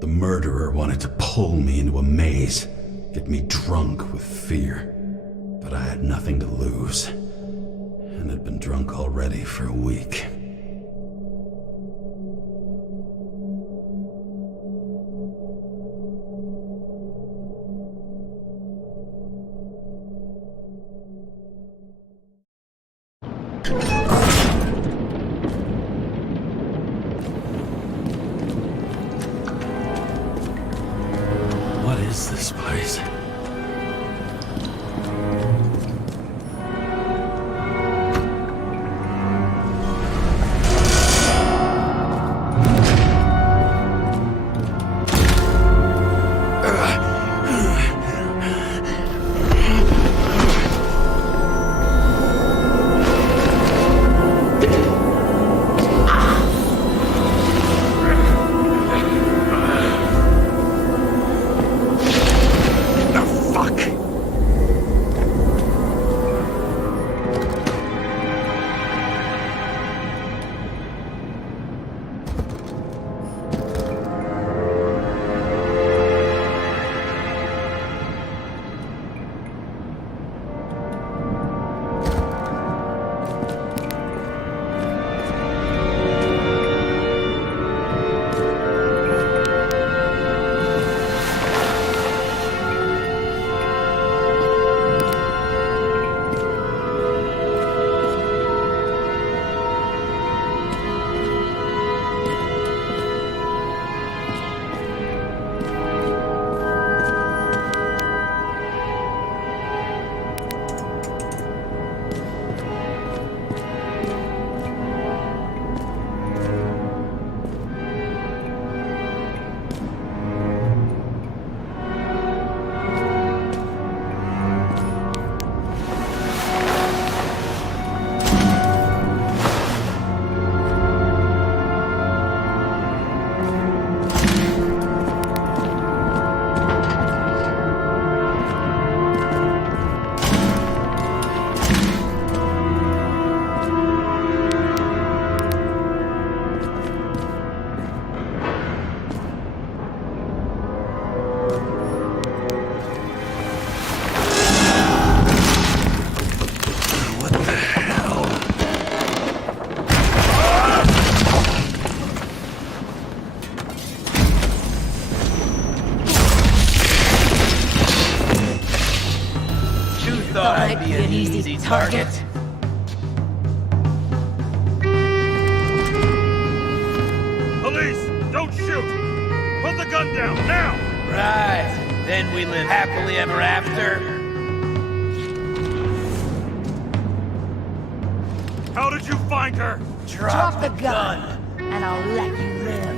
The murderer wanted to pull me into a maze, get me drunk with fear. But I had nothing to lose, and had been drunk already for a week. What is this place? an easy target. Police, don't shoot! Put the gun down, now! Right. Then we live happily ever after. How did you find her? Drop the gun, and I'll let you live.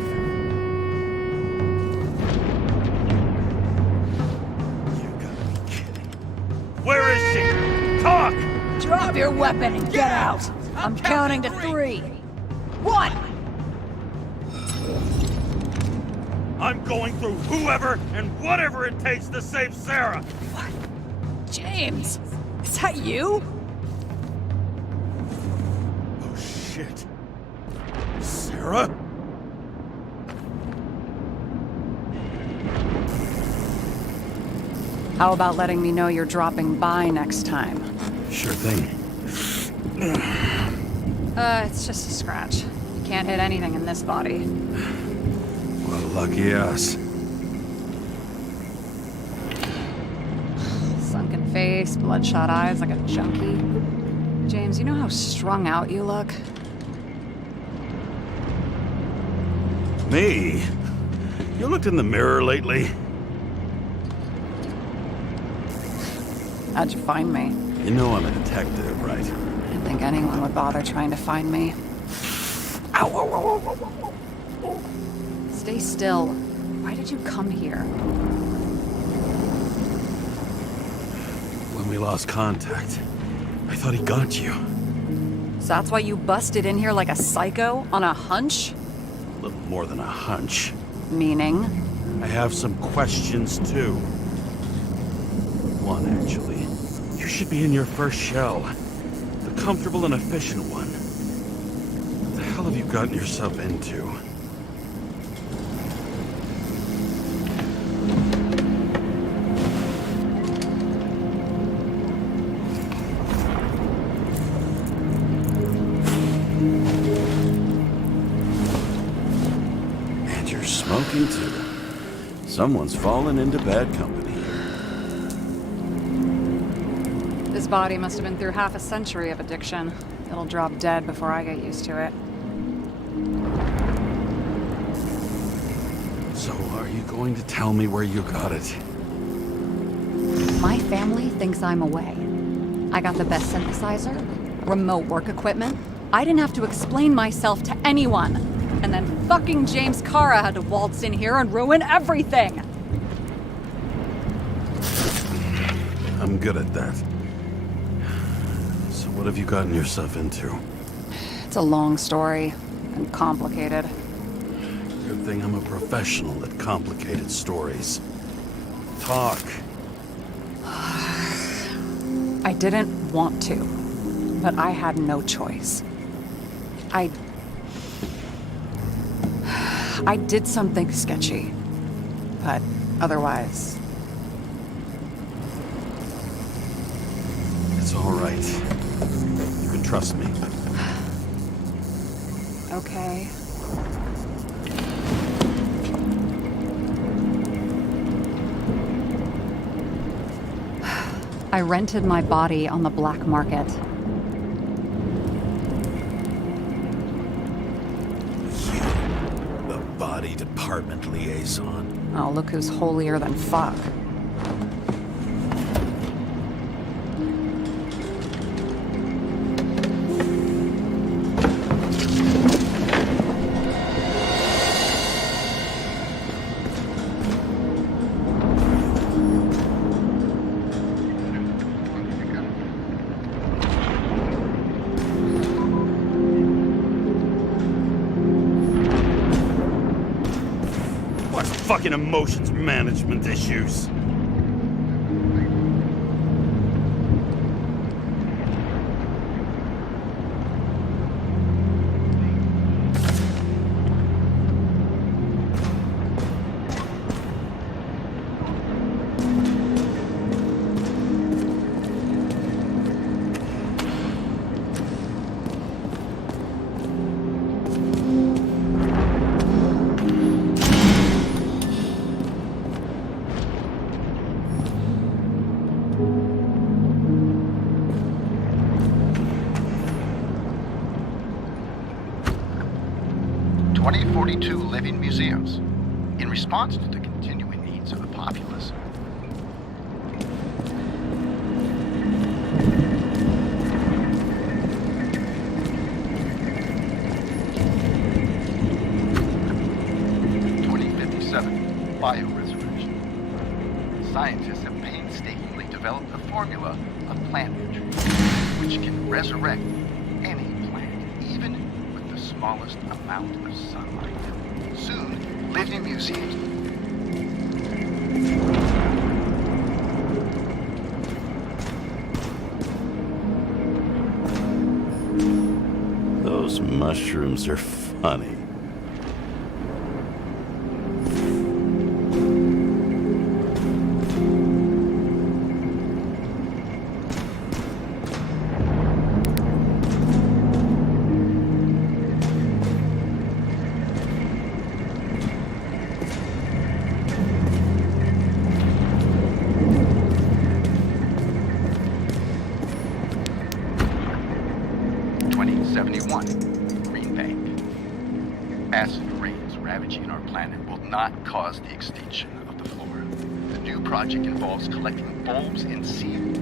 You gotta be kidding. Where is she? Talk! Drop your weapon and get out. I'm counting to 3. 1! I'm going through whoever and whatever it takes to save Sarah! James, is that you? Oh shit. Sarah? How about letting me know you're dropping by next time? Sure thing. It's just a scratch. You can't hit anything in this body. Well, lucky us. Sunken face, bloodshot eyes like a junkie. James, you know how strung out you look? Me? You looked in the mirror lately? How'd you find me? You know I'm a detective, right? I didn't think anyone would bother trying to find me. Ow, ow, ow, ow, ow, ow. Stay still. Why did you come here? When we lost contact, I thought he got you. So that's why you busted in here like a psycho on a hunch? A little more than a hunch. Meaning? I have some questions, too. One, actually. You should be in your first shell. The comfortable and efficient one. What the hell have you gotten yourself into? And you're smoking, too. Someone's fallen into bad company. This body must have been through half a century of addiction. It'll drop dead before I get used to it. So are you going to tell me where you got it? My family thinks I'm away. I got the best synthesizer, remote work equipment. I didn't have to explain myself to anyone. And then fucking James Karra had to waltz in here and ruin everything. I'm good at that. So what have you gotten yourself into? It's a long story and complicated. Good thing I'm a professional at complicated stories. Talk. I didn't want to, but I had no choice. I did something sketchy, but otherwise... It's all right. You can trust me. Okay. I rented my body on the black market. The body department liaison. Oh, look who's holier than fuck. Fucking emotions management issues. 22 living museums in response to the continuing needs of the populace. Bioresurrection. Scientists have painstakingly developed a formula of plant nutrients which can resurrect any plant, even with the smallest amount of sunlight. Soon, living museums. Those mushrooms are funny. Cause the extinction of the flora. The new project involves collecting bulbs and seeds.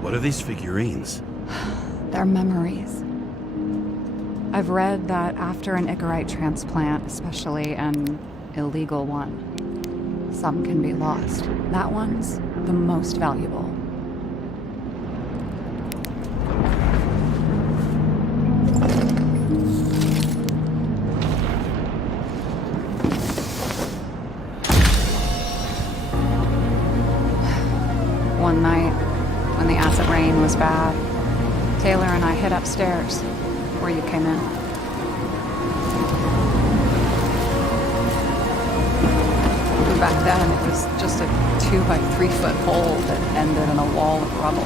What are these figurines? They're memories. I've read that after an Icarite transplant, especially an illegal one, some can be lost. That one's the most valuable. One night, when the acid rain was bad, Taylor and I hid upstairs, where you came in. Back then, it was just a 2 by 3 foot hole that ended in a wall of rubble.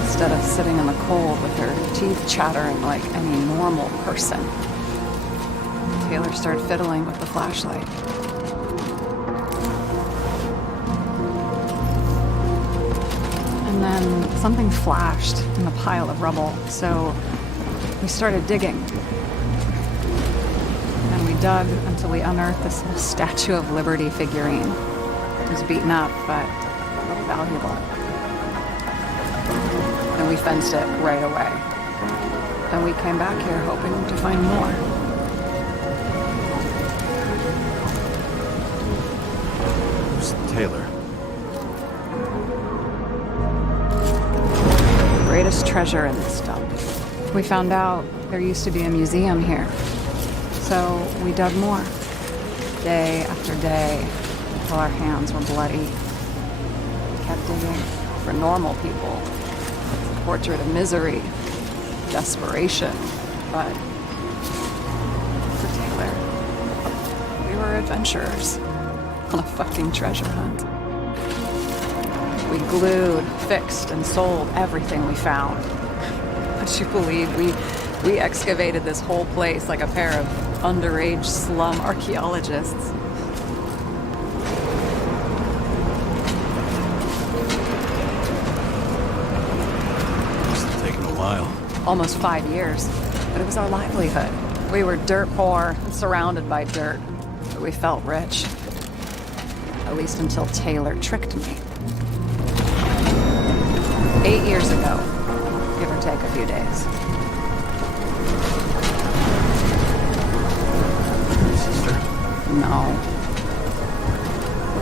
Instead of sitting in the cold with her teeth chattering like any normal person, Taylor started fiddling with the flashlight. And then something flashed in the pile of rubble, so we started digging. And we dug until we unearthed this Statue of Liberty figurine. It was beaten up, but a little valuable. And we fenced it right away. And we came back here hoping to find more. Taylor. The greatest treasure in this dump. We found out there used to be a museum here. So we dug more. Day after day, until our hands were bloody. We kept digging for normal people. It's a portrait of misery, desperation, but for Taylor, we were adventurers. On a fucking treasure hunt. We glued, fixed, and sold everything we found. Would you believe we excavated this whole place like a pair of underage slum archaeologists? Must have taken a while. Almost 5 years, but it was our livelihood. We were dirt poor and surrounded by dirt, but we felt rich. At least until Taylor tricked me. 8 years ago, give or take a few days. Sister? No.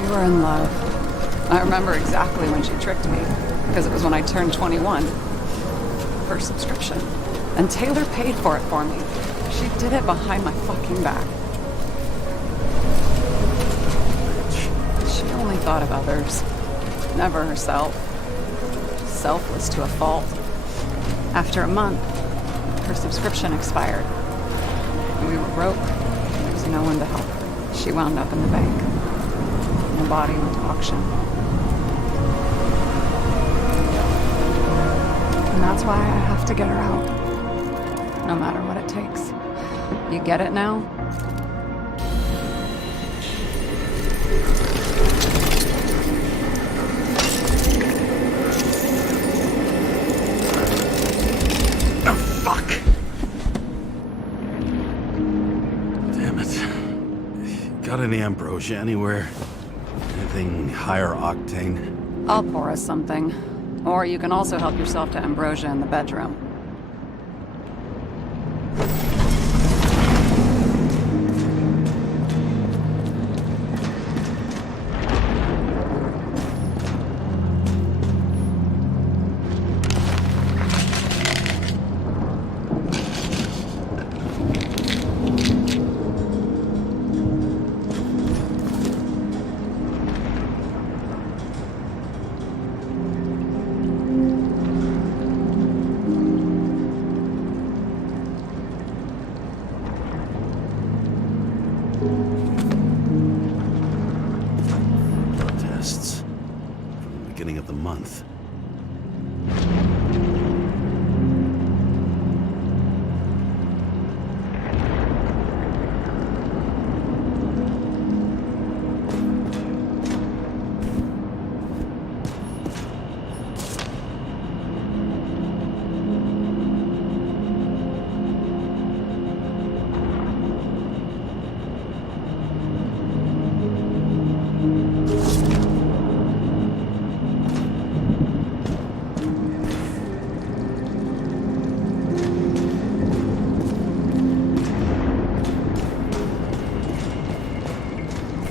We were in love. I remember exactly when she tricked me, because it was when I turned 21. First subscription. And Taylor paid for it for me. She did it behind my fucking back. She only thought of others, never herself. Selfless to a fault. After a month, her subscription expired. We were broke. There was no one to help her. She wound up in the bank. The body went to auction. And that's why I have to get her out. No matter what it takes. You get it now? Oh, fuck! Damn it. Got any ambrosia anywhere? Anything higher octane? I'll pour us something. Or you can also help yourself to ambrosia in the bedroom. Of the month.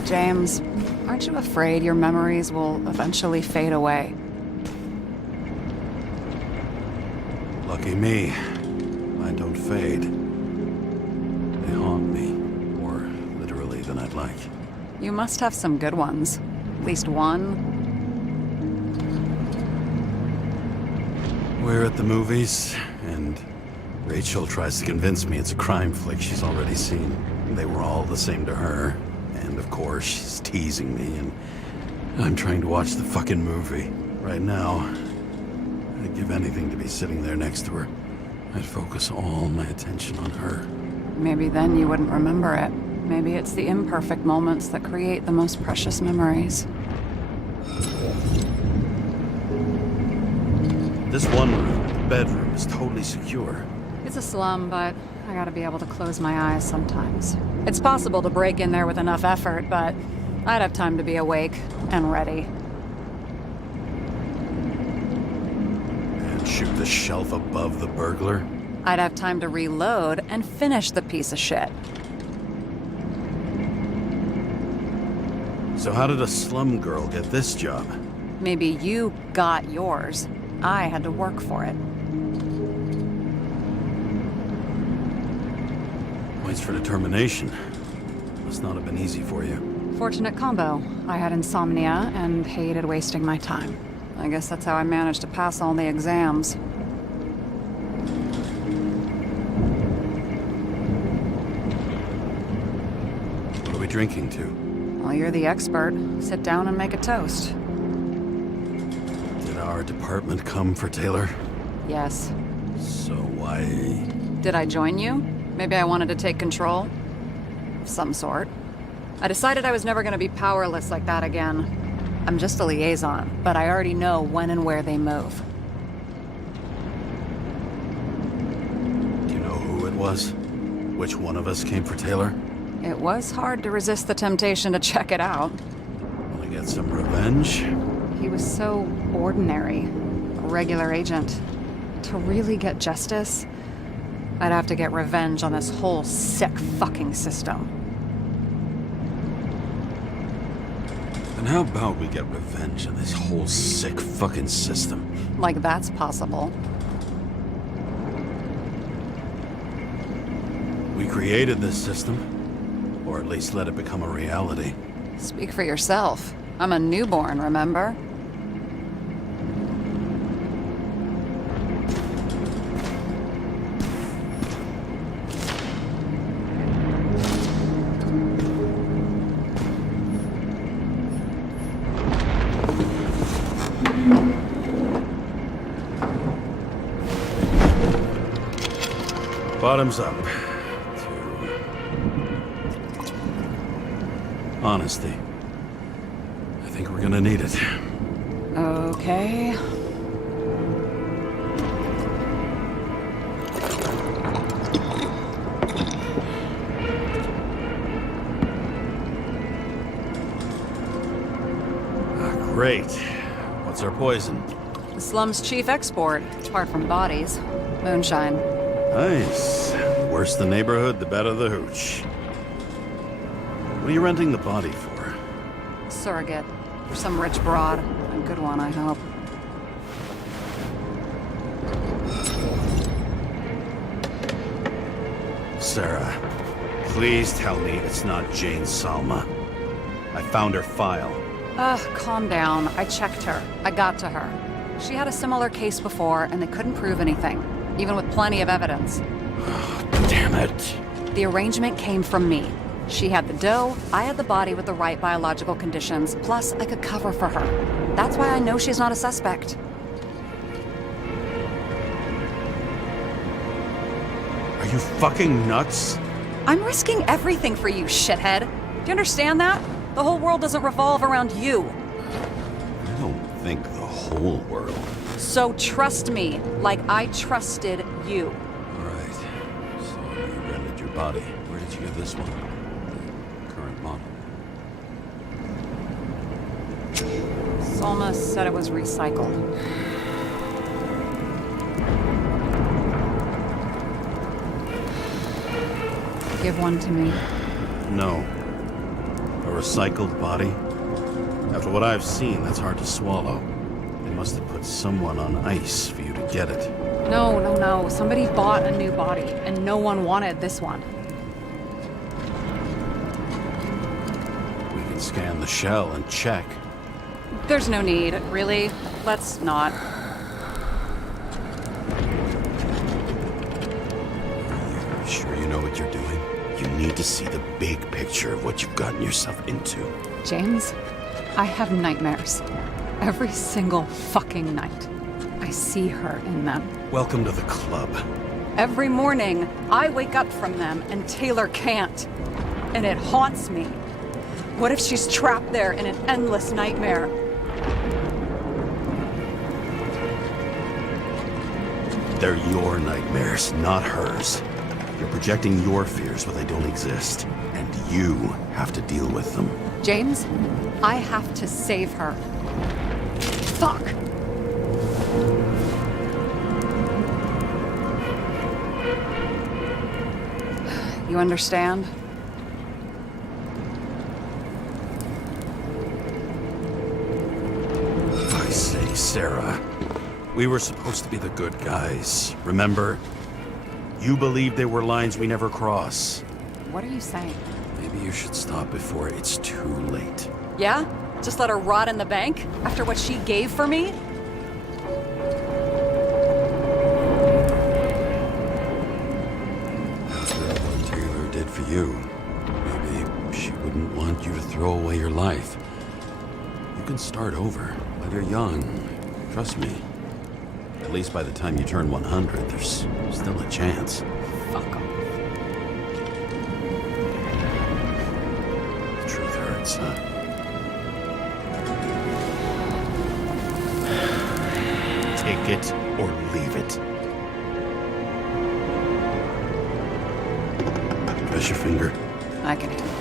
James, aren't you afraid your memories will eventually fade away? Lucky me. Mine don't fade. They haunt me. More literally than I'd like. You must have some good ones. At least one. We're at the movies, and Rachel tries to convince me it's a crime flick she's already seen. They were all the same to her. And of course, she's teasing me, and I'm trying to watch the fucking movie. Right now, I'd give anything to be sitting there next to her. I'd focus all my attention on her. Maybe then you wouldn't remember it. Maybe it's the imperfect moments that create the most precious memories. This one room, the bedroom, is totally secure. It's a slum, but I gotta be able to close my eyes sometimes. It's possible to break in there with enough effort, but I'd have time to be awake and ready. And shoot the shelf above the burglar? I'd have time to reload and finish the piece of shit. So how did a slum girl get this job? Maybe you got yours. I had to work for it. Points for determination. Must not have been easy for you. Fortunate combo. I had insomnia and hated wasting my time. I guess that's how I managed to pass all the exams. What are we drinking to? Well, you're the expert. Sit down and make a toast. Did our department come for Taylor? Yes. So why... Did I join you? Maybe I wanted to take control? Of some sort. I decided I was never going to be powerless like that again. I'm just a liaison, but I already know when and where they move. Do you know who it was? Which one of us came for Taylor? It was hard to resist the temptation to check it out. Want to get some revenge? He was so ordinary. A regular agent. To really get justice, I'd have to get revenge on this whole sick fucking system. And how about we get revenge on this whole sick fucking system? Like that's possible. We created this system, or at least let it become a reality. Speak for yourself. I'm a newborn, remember? Bottoms up. Honesty. I think we're gonna need it. Okay. Great. What's our poison? The slum's chief export, apart from bodies. Moonshine. Nice. Worse the neighborhood, the better the hooch. What are you renting the body for? Surrogate. For some rich broad. A good one, I hope. Sarah, please tell me it's not Jane Salma. I found her file. Calm down. I checked her. I got to her. She had a similar case before, and they couldn't prove anything, even with plenty of evidence. Damn it. The arrangement came from me. She had the dough, I had the body with the right biological conditions, plus I could cover for her. That's why I know she's not a suspect. Are you fucking nuts? I'm risking everything for you, shithead. Do you understand that? The whole world doesn't revolve around you. I don't think the whole world. So trust me, like I trusted you. All right. So you rented your body. Where did you get this one? The current model. Salma said it was recycled. Give one to me. No. A recycled body? After what I've seen, that's hard to swallow. They must have put someone on ice for you to get it. No. Somebody bought a new body, and no one wanted this one. We can scan the shell and check. There's no need, really. Let's not. You sure you know what you're doing? You need to see the big picture of what you've gotten yourself into. James, I have nightmares. Every single fucking night. I see her in them. Welcome to the club. Every morning, I wake up from them and Taylor can't. And it haunts me. What if she's trapped there in an endless nightmare? They're your nightmares, not hers. You're projecting your fears where they don't exist, and you have to deal with them. James, I have to save her. Fuck! You understand? I say, Sarah, we were supposed to be the good guys, remember? You believed there were lines we never cross. What are you saying? Maybe you should stop before it's too late. Yeah? Just let her rot in the bank? After what she gave for me? After what Taylor did for you, maybe she wouldn't want you to throw away your life. You can start over, while you're young. Trust me. At least by the time you turn 100, there's still a chance. Fuck off. The truth hurts, huh? Take it or leave it. Press your finger. I can handle it.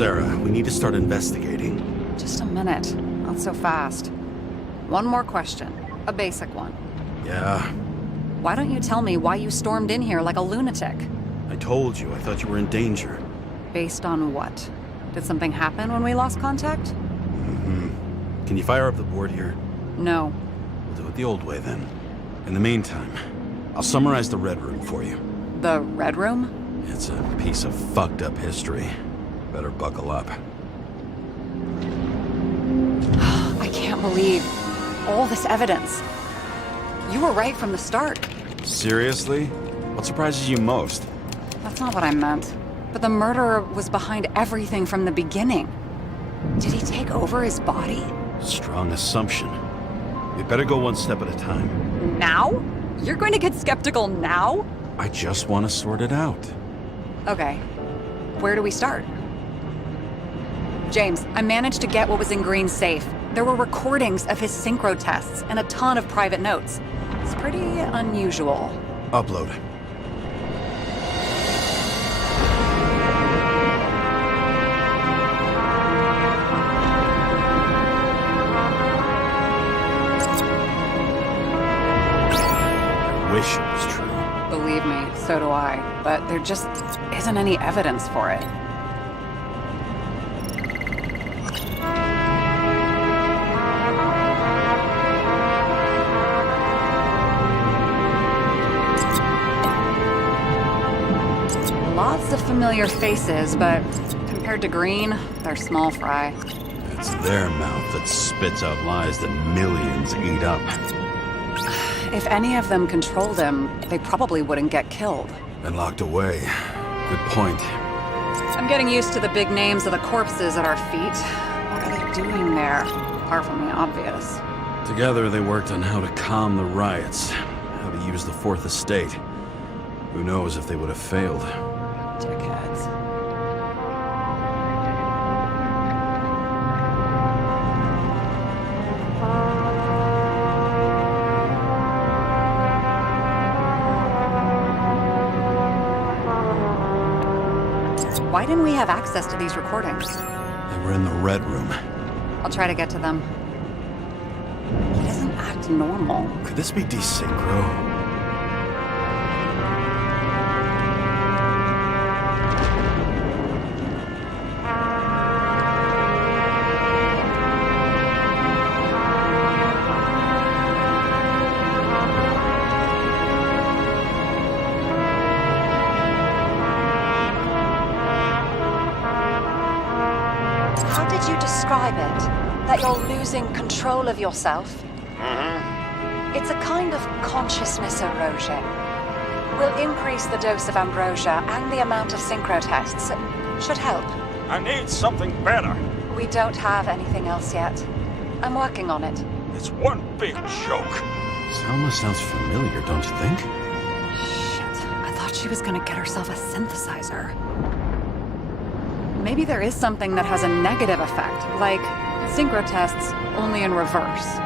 Sara, we need to start investigating. Just a minute. Not so fast. One more question. A basic one. Yeah, Why don't you tell me why you stormed in here like a lunatic? I told you, I thought you were in danger. Based on what? Did something happen when we lost contact? Can you fire up the board here? No. We'll do it the old way then. In the meantime, I'll summarize the Red Room for you. The Red Room? It's a piece of fucked up history. Better buckle up. I can't believe all this evidence. You were right from the start. Seriously? What surprises you most? That's not what I meant. But the murderer was behind everything from the beginning. Did he take over his body? Strong assumption. We'd better go one step at a time. Now? You're going to get skeptical now? I just want to sort it out. Okay. Where do we start? James, I managed to get what was in Green's safe. There were recordings of his synchro tests and a ton of private notes. It's pretty unusual. Upload. I wish it was true. Believe me, so do I. But there just isn't any evidence for it. Lots of familiar faces, but compared to Green, they're small fry. It's their mouth that spits out lies that millions eat up. If any of them controlled him, they probably wouldn't get killed. And locked away. Good point. I'm getting used to the big names of the corpses at our feet. What are they doing there, apart from the obvious? Together they worked on how to calm the riots, how to use the Fourth Estate. Who knows if they would have failed. Dickheads. Why didn't we have access to these recordings? They were in the Red Room. I'll try to get to them. He doesn't act normal. Could this be desynchro? How did you describe it? That you're losing control of yourself? It's a kind of consciousness erosion. We'll increase the dose of ambrosia and the amount of synchro tests. Should help. I need something better. We don't have anything else yet. I'm working on it. It's one big joke. Selma sounds familiar, don't you think? Shit, I thought she was gonna get herself a synthesizer. Maybe there is something that has a negative effect, like synchro tests, only in reverse.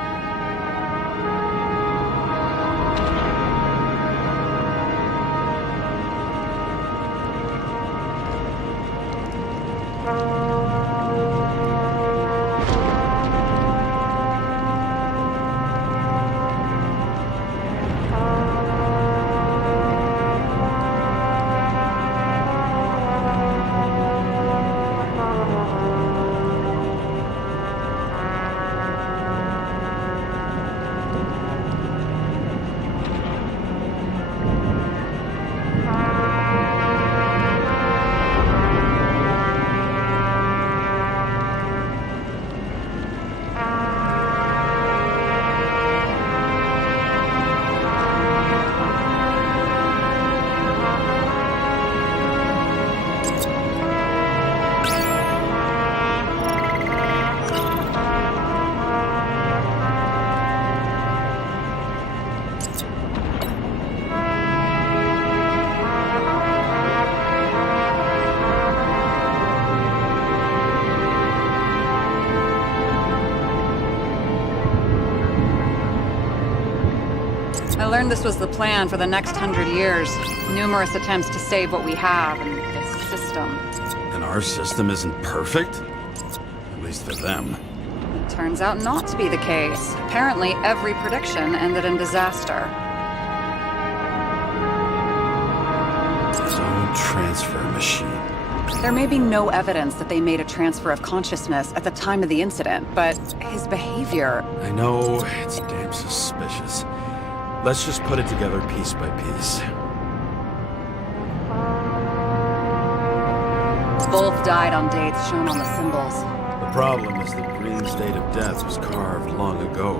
I learned this was the plan for the next 100 years. Numerous attempts to save what we have in this system. And our system isn't perfect? At least for them. Turns out not to be the case. Apparently, every prediction ended in disaster. Zone transfer machine. There may be no evidence that they made a transfer of consciousness at the time of the incident, but his behavior... I know, it's damn suspicious. Let's just put it together piece by piece. Both died on dates shown on the symbols. The problem is that Green's date of death was carved long ago.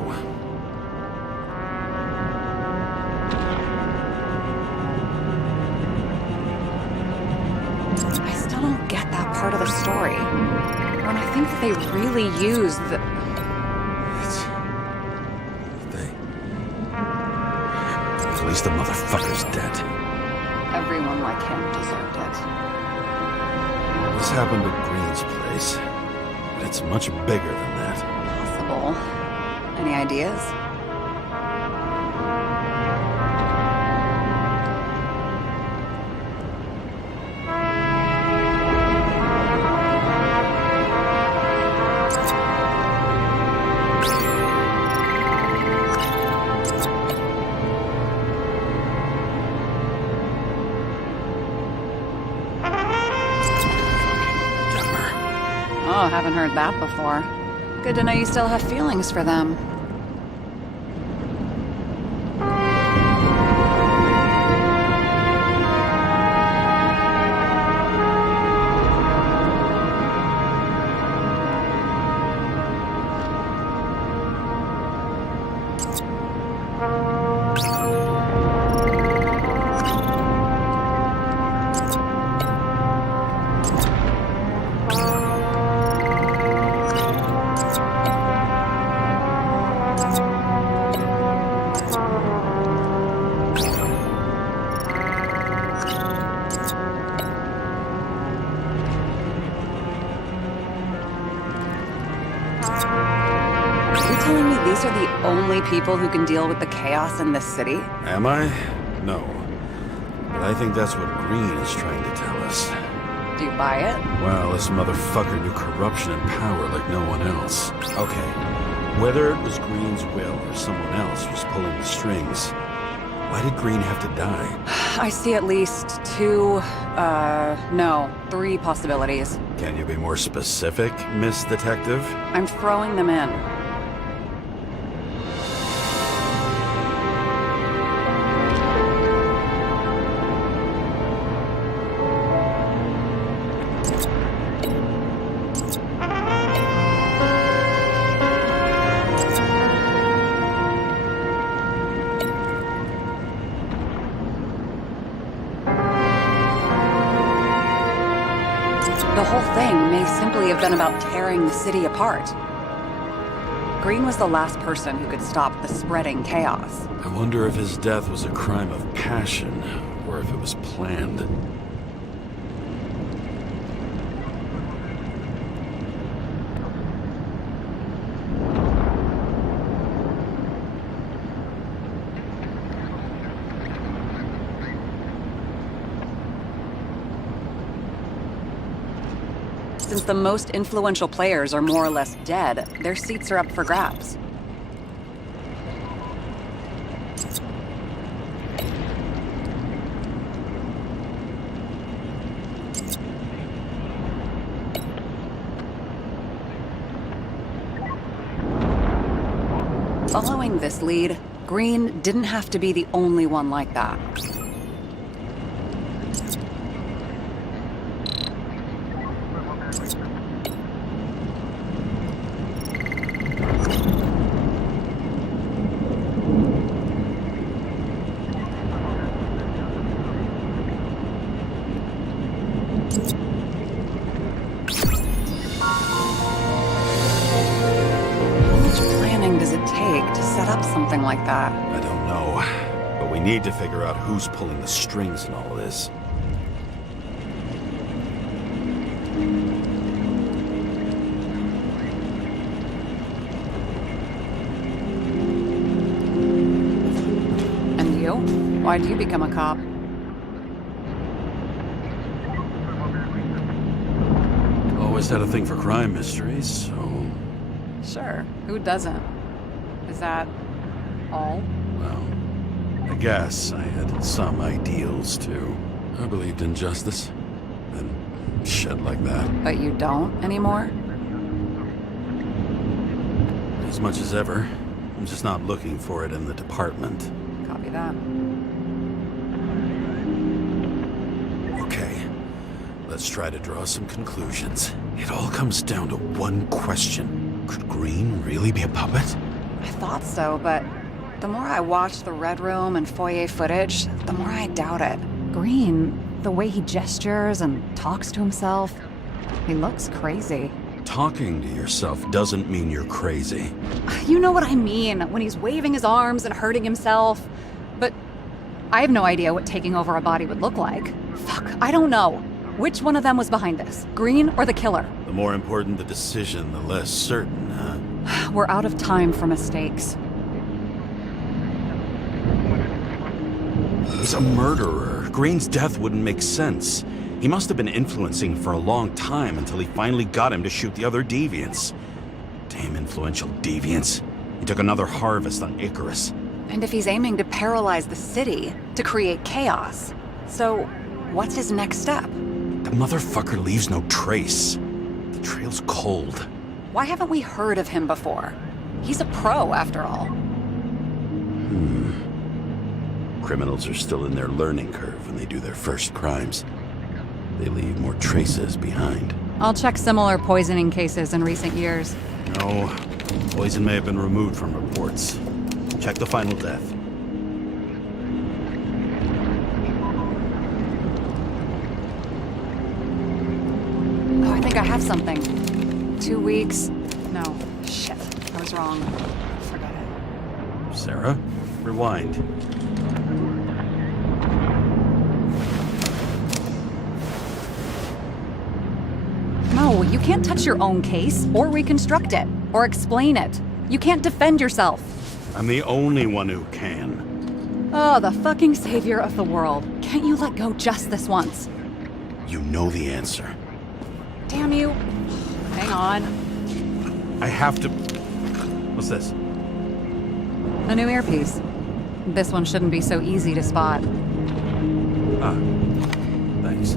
I still don't get that part of the story. When I think that they really used the... At least the motherfucker's dead. Everyone like him deserved it. This happened at Green's place, but it's much bigger than that. Possible. Any ideas? Oh, haven't heard that before. Good to know you still have feelings for them. These are the only people who can deal with the chaos in this city? Am I? No. But I think that's what Green is trying to tell us. Do you buy it? Well, this motherfucker knew corruption and power like no one else. Okay, whether it was Green's will or someone else was pulling the strings, why did Green have to die? I see at least three possibilities. Can you be more specific, Miss Detective? I'm throwing them in. The whole thing may simply have been about tearing the city apart. Green was the last person who could stop the spreading chaos. I wonder if his death was a crime of passion, or if it was planned. Since the most influential players are more or less dead, their seats are up for grabs. Following this lead, Green didn't have to be the only one like that. Something like that. I don't know, but we need to figure out who's pulling the strings in all of this. And you? Why'd you become a cop? always had a thing for crime mysteries, so... Sure, who doesn't? Is that all? Well, I guess I had some ideals, too. I believed in justice, and shit like that. But you don't anymore? As much as ever. I'm just not looking for it in the department. Copy that. Okay, let's try to draw some conclusions. It all comes down to one question. Could Green really be a puppet? I thought so, but the more I watch the Red Room and foyer footage, the more I doubt it. Green, the way he gestures and talks to himself, he looks crazy. Talking to yourself doesn't mean you're crazy. You know what I mean, when he's waving his arms and hurting himself. But I have no idea what taking over a body would look like. Fuck, I don't know. Which one of them was behind this? Green or the killer? The more important the decision, the less certain, huh? We're out of time for mistakes. He's a murderer. Green's death wouldn't make sense. He must have been influencing for a long time until he finally got him to shoot the other deviants. Damn influential deviants. He took another harvest on Icarus. And if he's aiming to paralyze the city, to create chaos, so what's his next step? The motherfucker leaves no trace. The trail's cold. Why haven't we heard of him before? He's a pro, after all. Criminals are still in their learning curve when they do their first crimes. They leave more traces behind. I'll check similar poisoning cases in recent years. No, poison may have been removed from reports. Check the final death. Oh, I think I have something. 2 weeks. No, shit. I was wrong. Forget it. Sarah, rewind. No, you can't touch your own case, or reconstruct it, or explain it. You can't defend yourself. I'm the only one who can. Oh, the fucking savior of the world. Can't you let go just this once? You know the answer. Damn you. Hang on. I have to... What's this? A new earpiece. This one shouldn't be so easy to spot. Ah, thanks.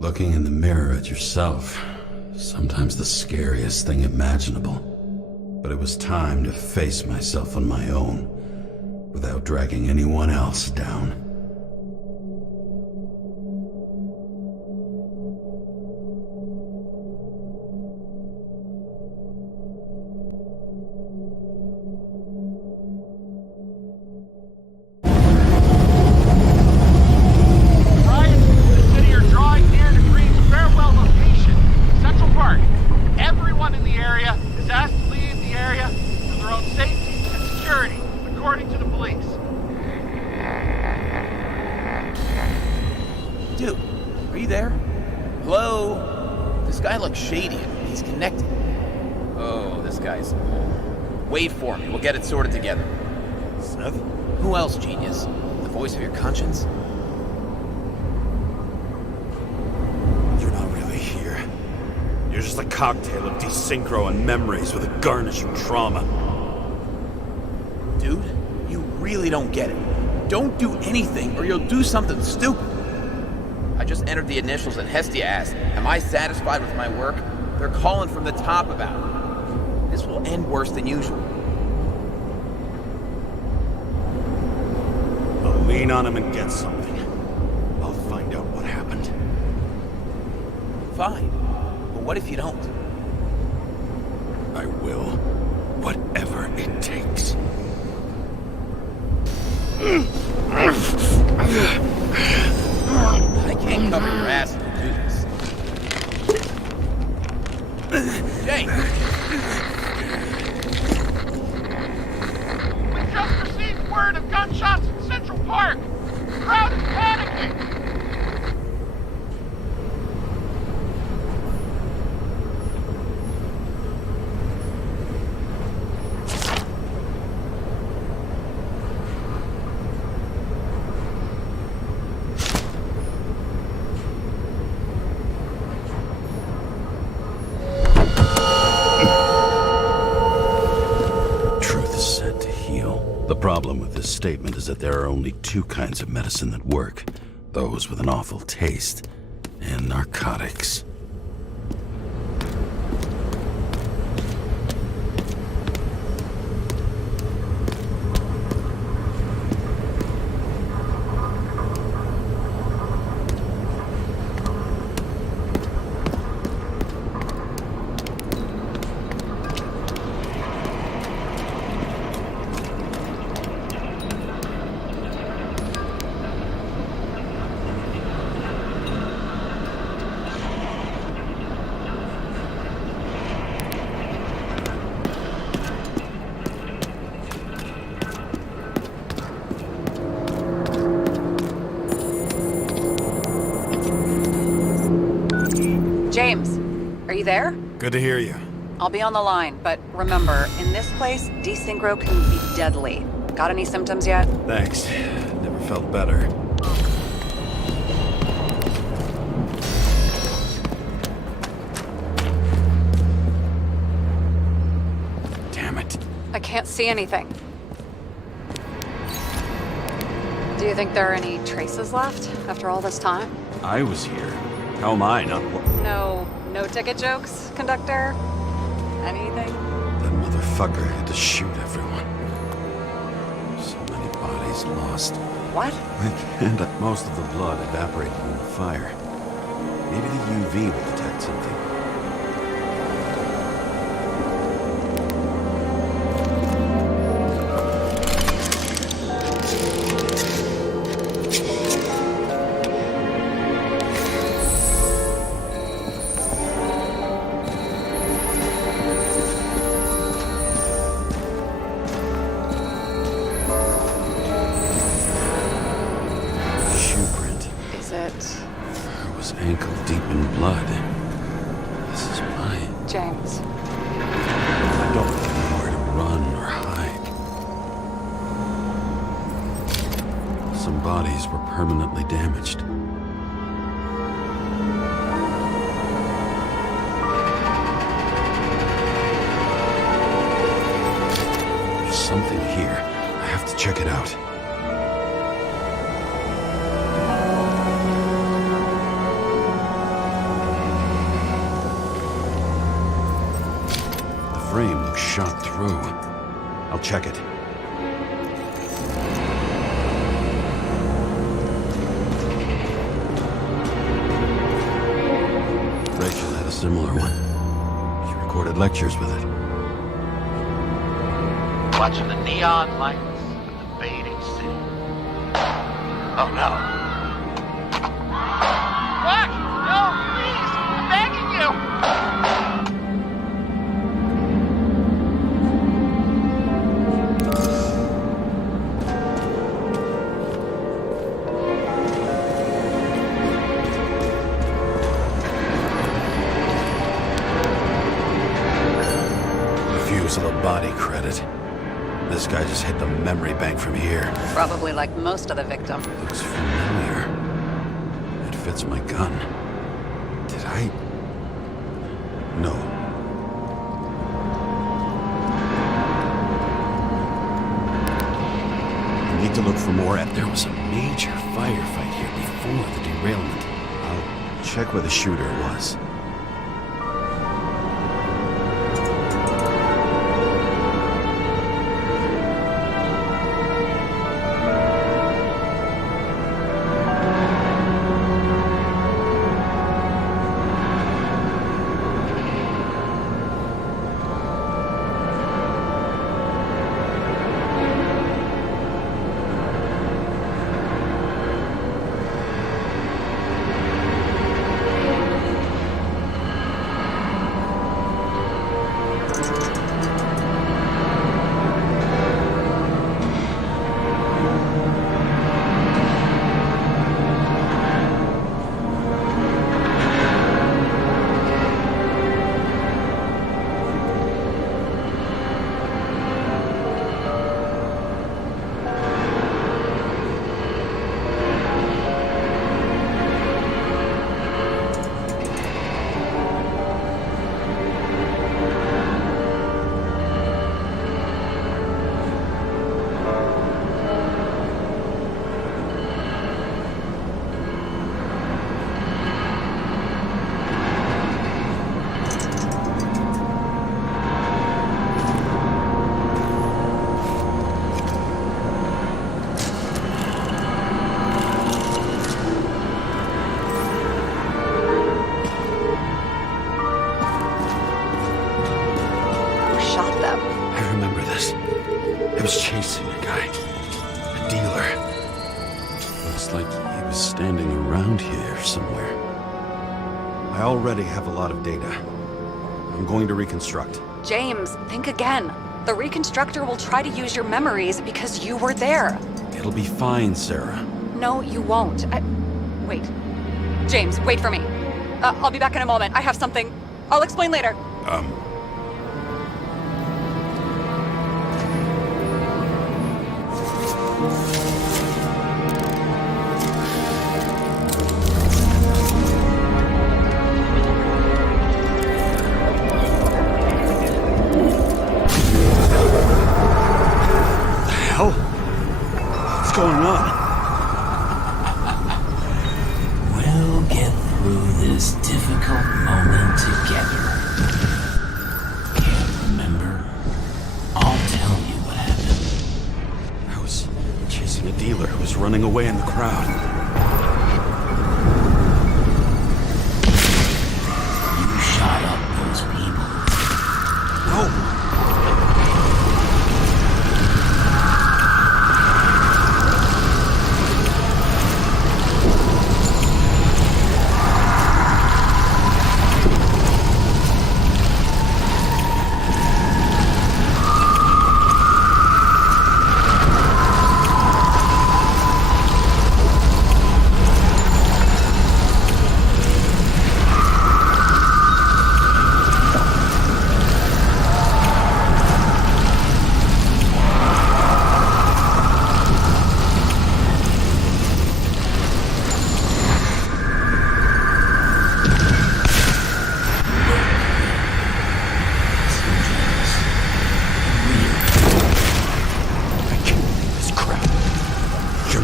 Looking in the mirror at yourself, sometimes the scariest thing imaginable. But it was time to face myself on my own, without dragging anyone else down. Dude, are you there? Hello? This guy looks shady. He's connected. Oh, this guy's... Wait for me. We'll get it sorted together. Seth? Who else, genius? The voice of your conscience? You're not really here. You're just a cocktail of desynchro and memories with a garnish of trauma. Dude, you really don't get it. Don't do anything or you'll do something stupid. I just entered the initials and Hestia asked, am I satisfied with my work? They're calling from the top about it. This will end worse than usual. I'll lean on him and get something. I'll find out what happened. Fine. But what if you don't? I will. Whatever it takes. I can't cover your ass if you do this. Jay! We just received word of gunshots in Central Park. The crowd is panicking. The problem with this statement is that there are only two kinds of medicine that work. Those with an awful taste, and narcotics. James, are you there? Good to hear you. I'll be on the line, but remember, in this place, desynchro can be deadly. Got any symptoms yet? Thanks. Never felt better. Damn it. I can't see anything. Do you think there are any traces left after all this time? I was here. How am I not? No ticket jokes, conductor? Anything? That motherfucker had to shoot everyone. So many bodies lost. What? And most of the blood evaporated in the fire. Maybe the UV will detect something. Ankle deep in blood. This is mine. James. I don't know where to run or hide. Some bodies were permanently damaged. There's something here. I have to check it out. Frame was shot through. I'll check it. Rachel had a similar one. She recorded lectures with it. Watching the neon lights of the fading city. Oh no. What? No, please! I'm begging you! Of the body credit. This guy just hit the memory bank from here. Probably like most of the victim. Looks familiar. It fits my gun. Did I? No. I need to look for more. There was a major firefight here before the derailment. I'll check where the shooter was. was chasing a guy. A dealer. Looks like he was standing around here somewhere. I already have a lot of data. I'm going to reconstruct. James, think again. The reconstructor will try to use your memories because you were there. It'll be fine, Sarah. No, you won't. Wait. James, wait for me. I'll be back in a moment. I have something. I'll explain later. running away in the crowd. You shot up those people. No!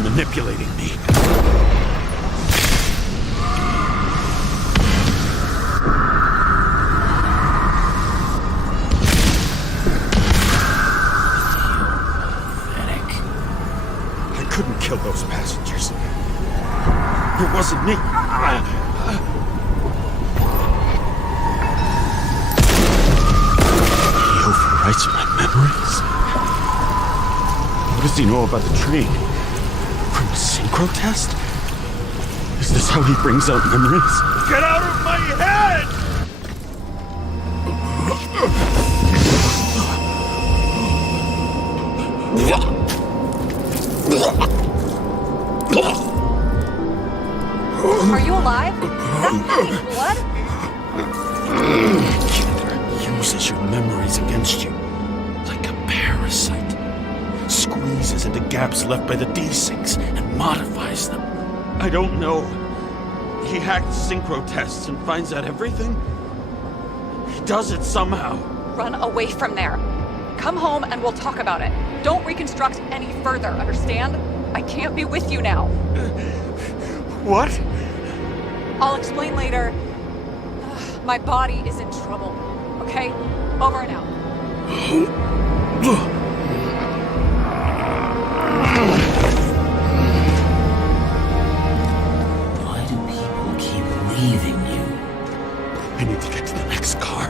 Manipulating me. Pathetic. I couldn't kill those passengers. It wasn't me. He overwrites my memories? What does he know about the train? From a synchro test? Is this how he brings out memories? Get out of my head! Are you alive? That's blood? Killer uses your memories against you like a parasite. Squeezes into gaps left by the D-Syncs and modifies them. I don't know. He hacked synchro tests and finds out everything? He does it somehow. Run away from there. Come home and we'll talk about it. Don't reconstruct any further, understand? I can't be with you now. What? I'll explain later. My body is in trouble. Okay? Over and out. Why do people keep leaving you? I need to get to the next car.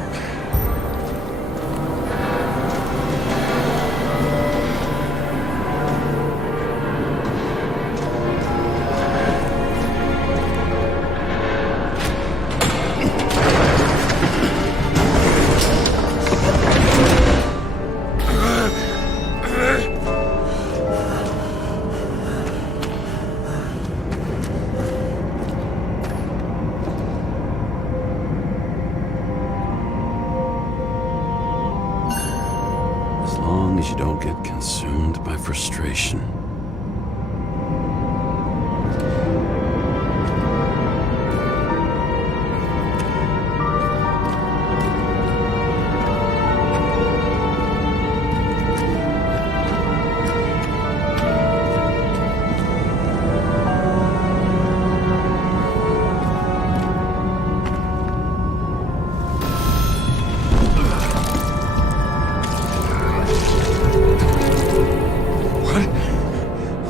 You don't get consumed by frustration.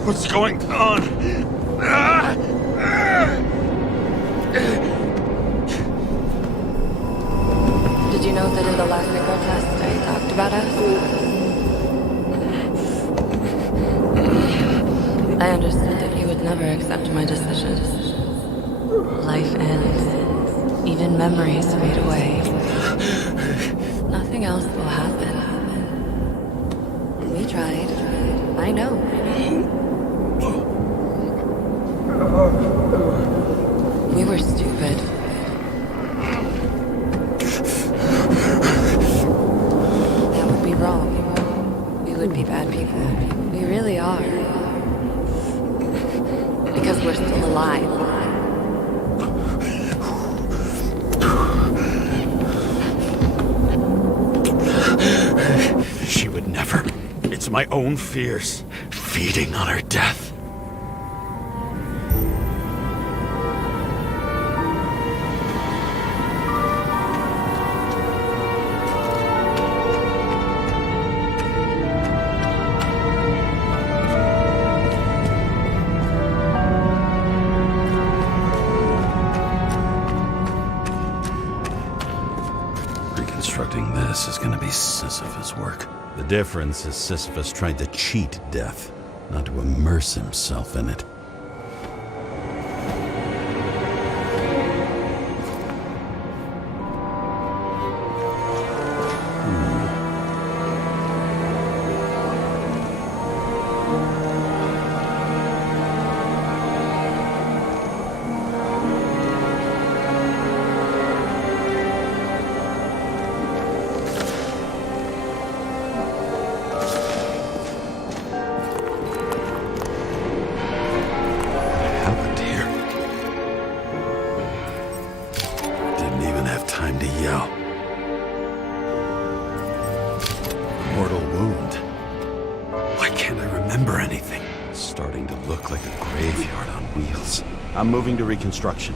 What's going on? Did you know that in the last synchro test I talked about us? I understood that you would never accept my decisions. Life ends. Even memories fade away. Nothing else will happen. We tried. I know. We were stupid. That would be wrong. We would be bad people. We really are. Because we're still alive. She would never. It's my own fears, feeding on her death. This is gonna be Sisyphus work. The difference is Sisyphus tried to cheat death, not to immerse himself in it. I'm moving to reconstruction.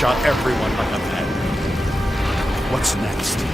shot everyone like I'm dead. What's next?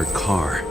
her car.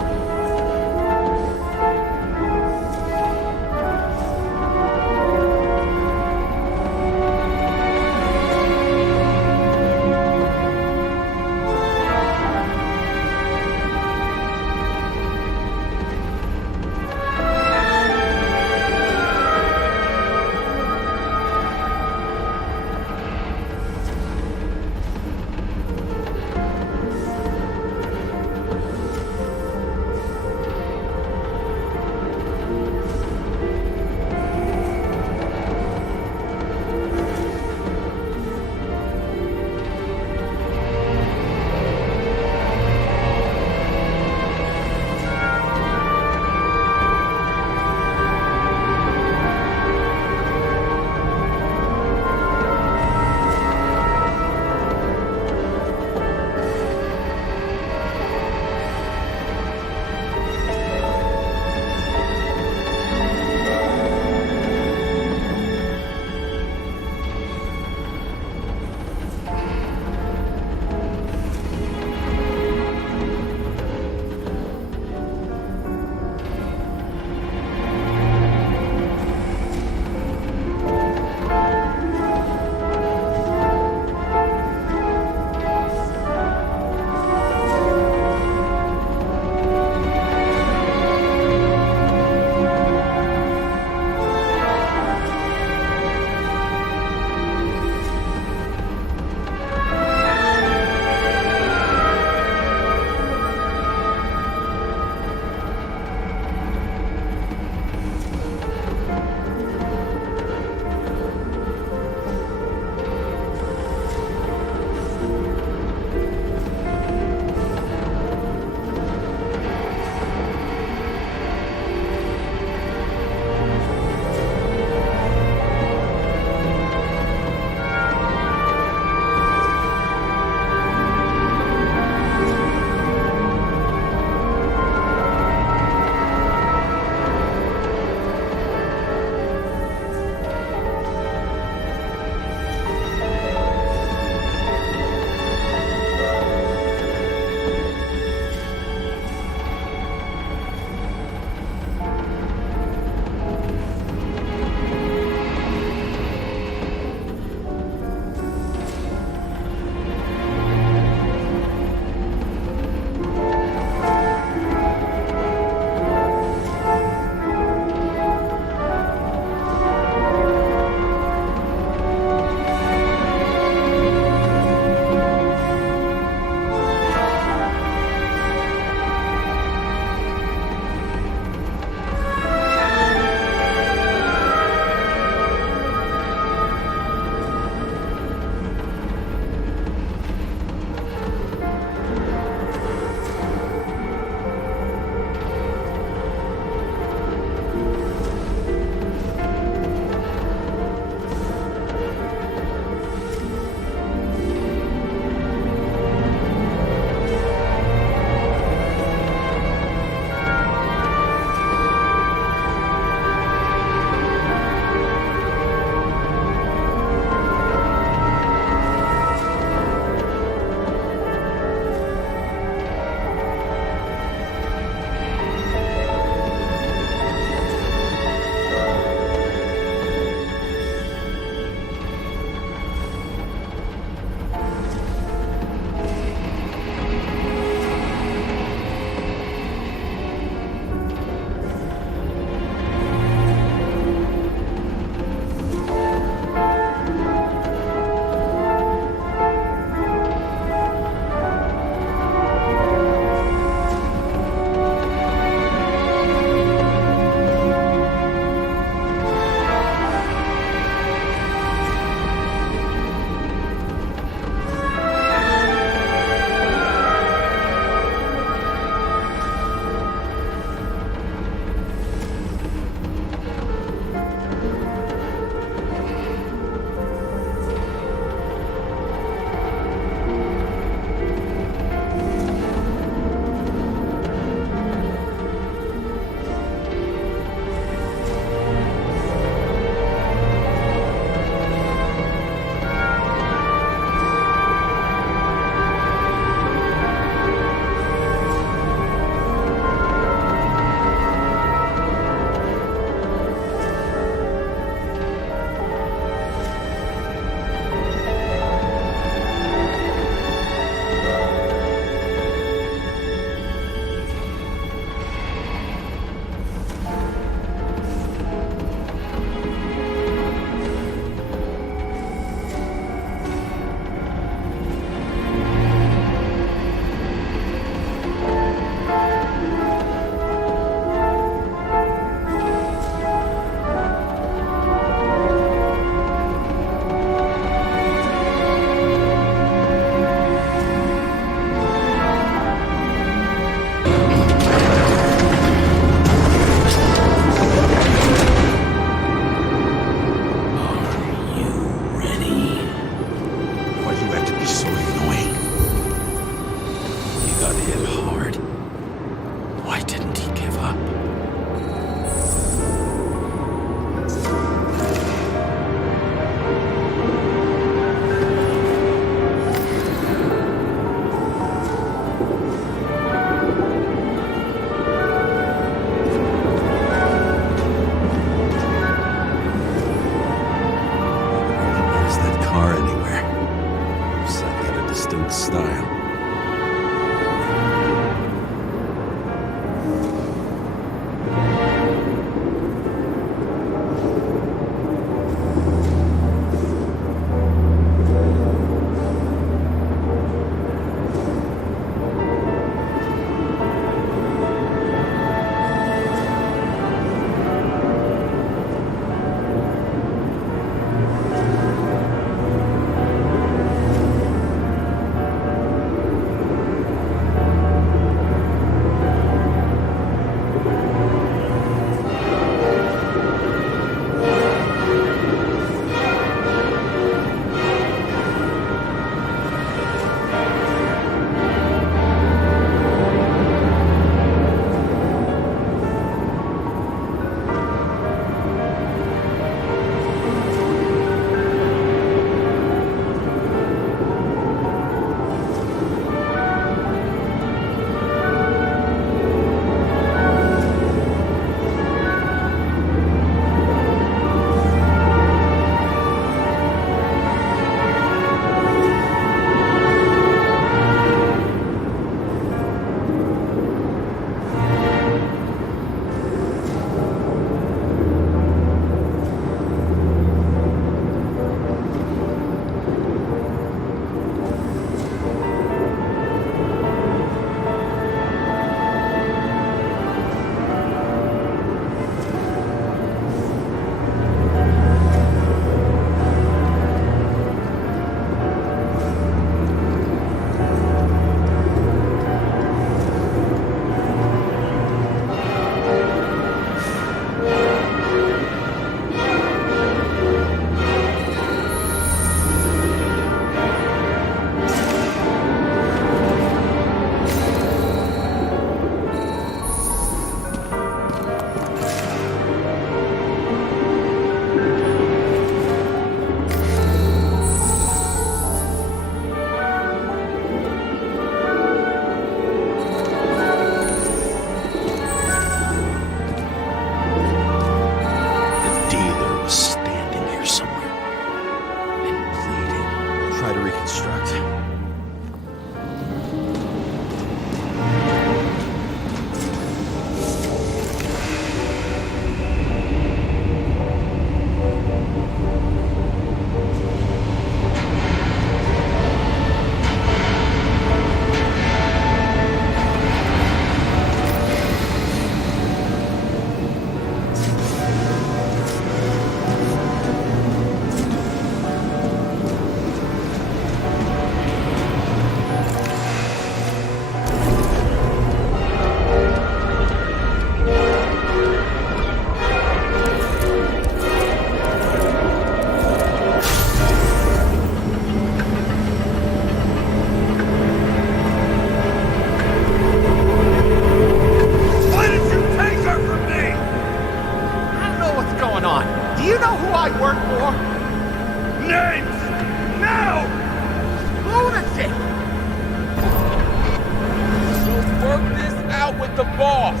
out with the boss.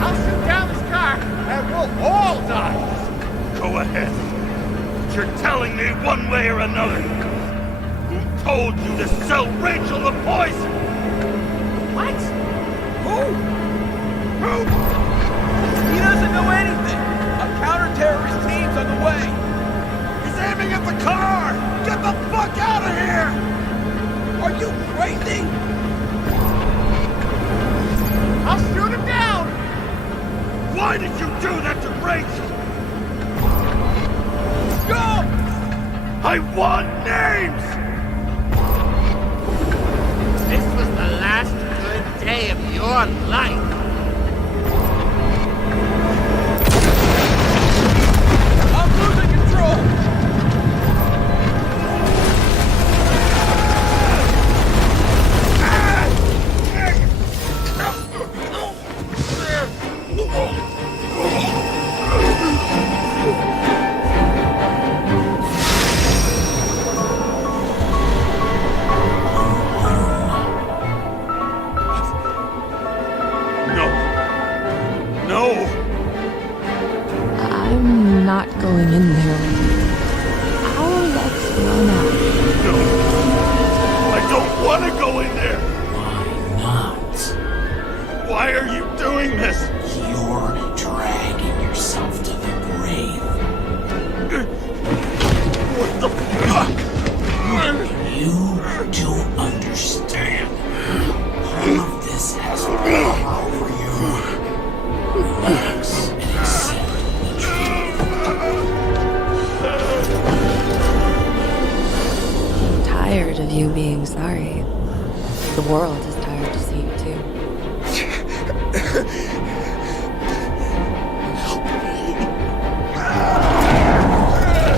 I'll shoot down this car and we'll all die. Go ahead. But you're telling me one way or another. Who told you to sell Rachel the poison? What? Who? He doesn't know anything. A counter-terrorist team's on the way. He's aiming at the car! Get the fuck out of here! Are you crazy? I'll shoot him down! Why did you do that to Rachel? Go! I want names! This was the last good day of your life. I'm losing control! I'm not going in there. Our luck's run out. No. I don't want to go in there. Why not? Why are you doing this? You're dragging yourself to the grave. What the fuck? You don't understand. All of this has power over you. Relax and accept the truth. I'm tired of you being sorry. The world is tired to see you too.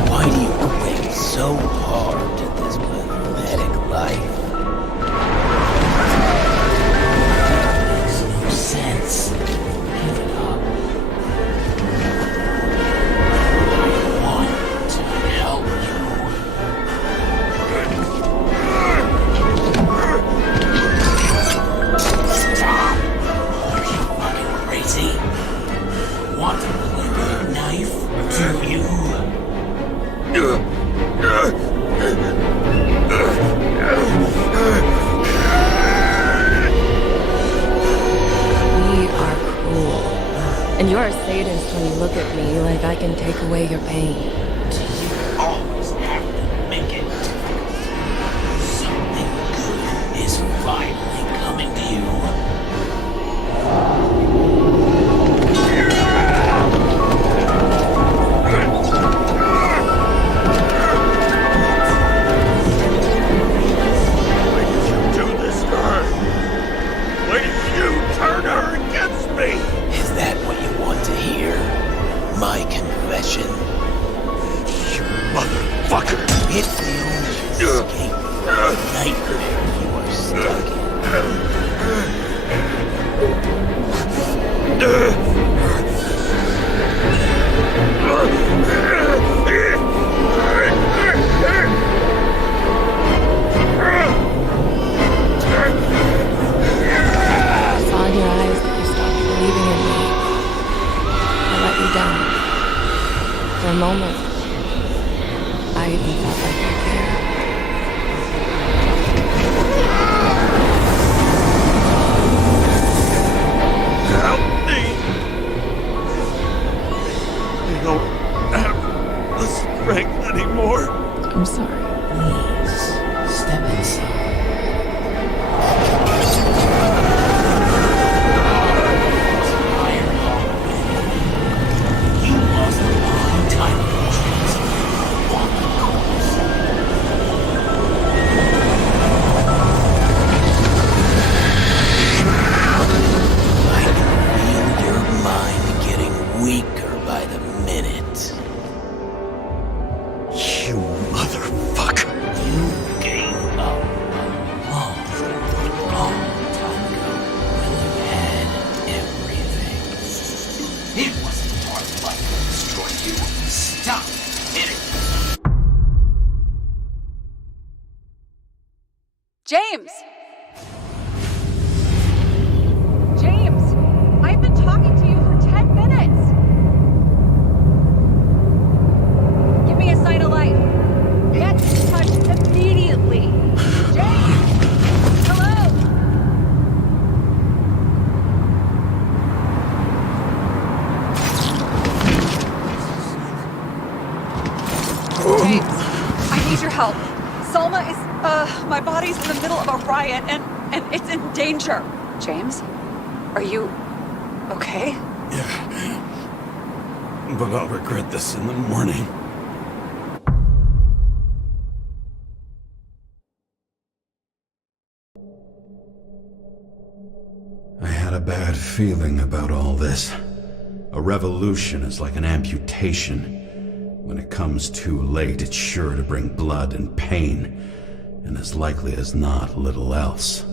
Why do you cling so hard to this pathetic life? Makes no sense. Give it up. I want to help you. Stop! Are you fucking crazy? Want to play with a knife? Do you? We are cruel. And you're a sadist when you look at me like I can take away your pain. Do you always have to make it difficult? Something good is finally coming to you. Why did you do this to her? Why did you turn her against me? Is that what you want to hear? My confession? You motherfucker! It's the only escape from the nightmare you are stuck I saw in your eyes that you stopped believing in me. I let you down. For a moment, I even felt like I cared. Help me! I don't have the strength anymore. I'm sorry. Please, step inside. Tired already. You lost a long time ago. riot, and it's in danger. James? Are you okay? Yeah. But I'll regret this in the morning. I had a bad feeling about all this. A revolution is like an amputation. When it comes too late, it's sure to bring blood and pain, and as likely as not, little else.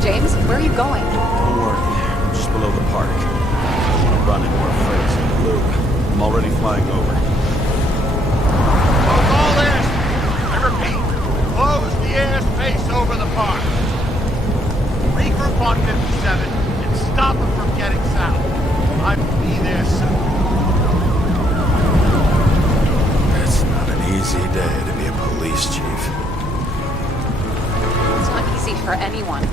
James, where are you going? Don't worry. I'm just below the park. I don't want to run into our friends in blue. I'm already flying over. Close all airspace. I repeat, close the airspace over the park. Regroup on 57 and stop them from getting south. I will be there soon. It's not an easy day to be a police chief. It's not easy for anyone.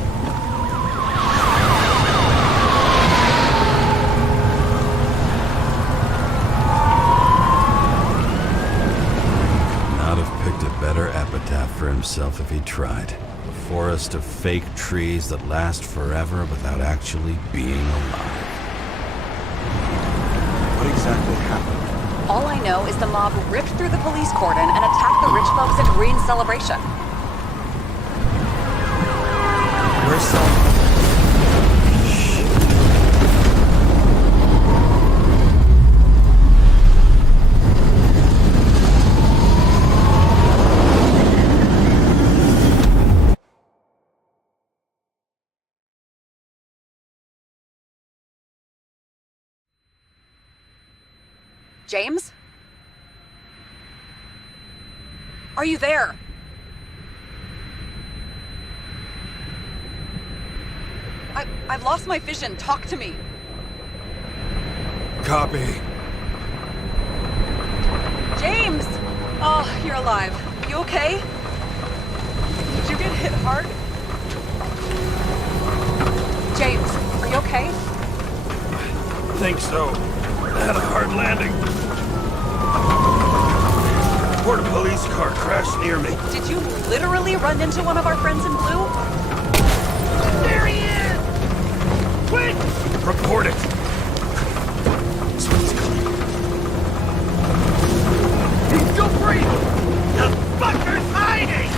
Not have picked a better epitaph for himself if he tried. A forest of fake trees that last forever without actually being alive. What exactly happened? All I know is the mob ripped through the police cordon and attacked the rich folks at Green Celebration. Where's Sara? James? Are you there? I've lost my vision. Talk to me. Copy. James! Oh, you're alive. You okay? Did you get hit hard? James, are you okay? I think so. I had a hard landing. Port police car crashed near me. Did you literally run into one of our friends in blue? There he is! Quick! Report it. This one's coming. He's still breathing! The fucker's hiding!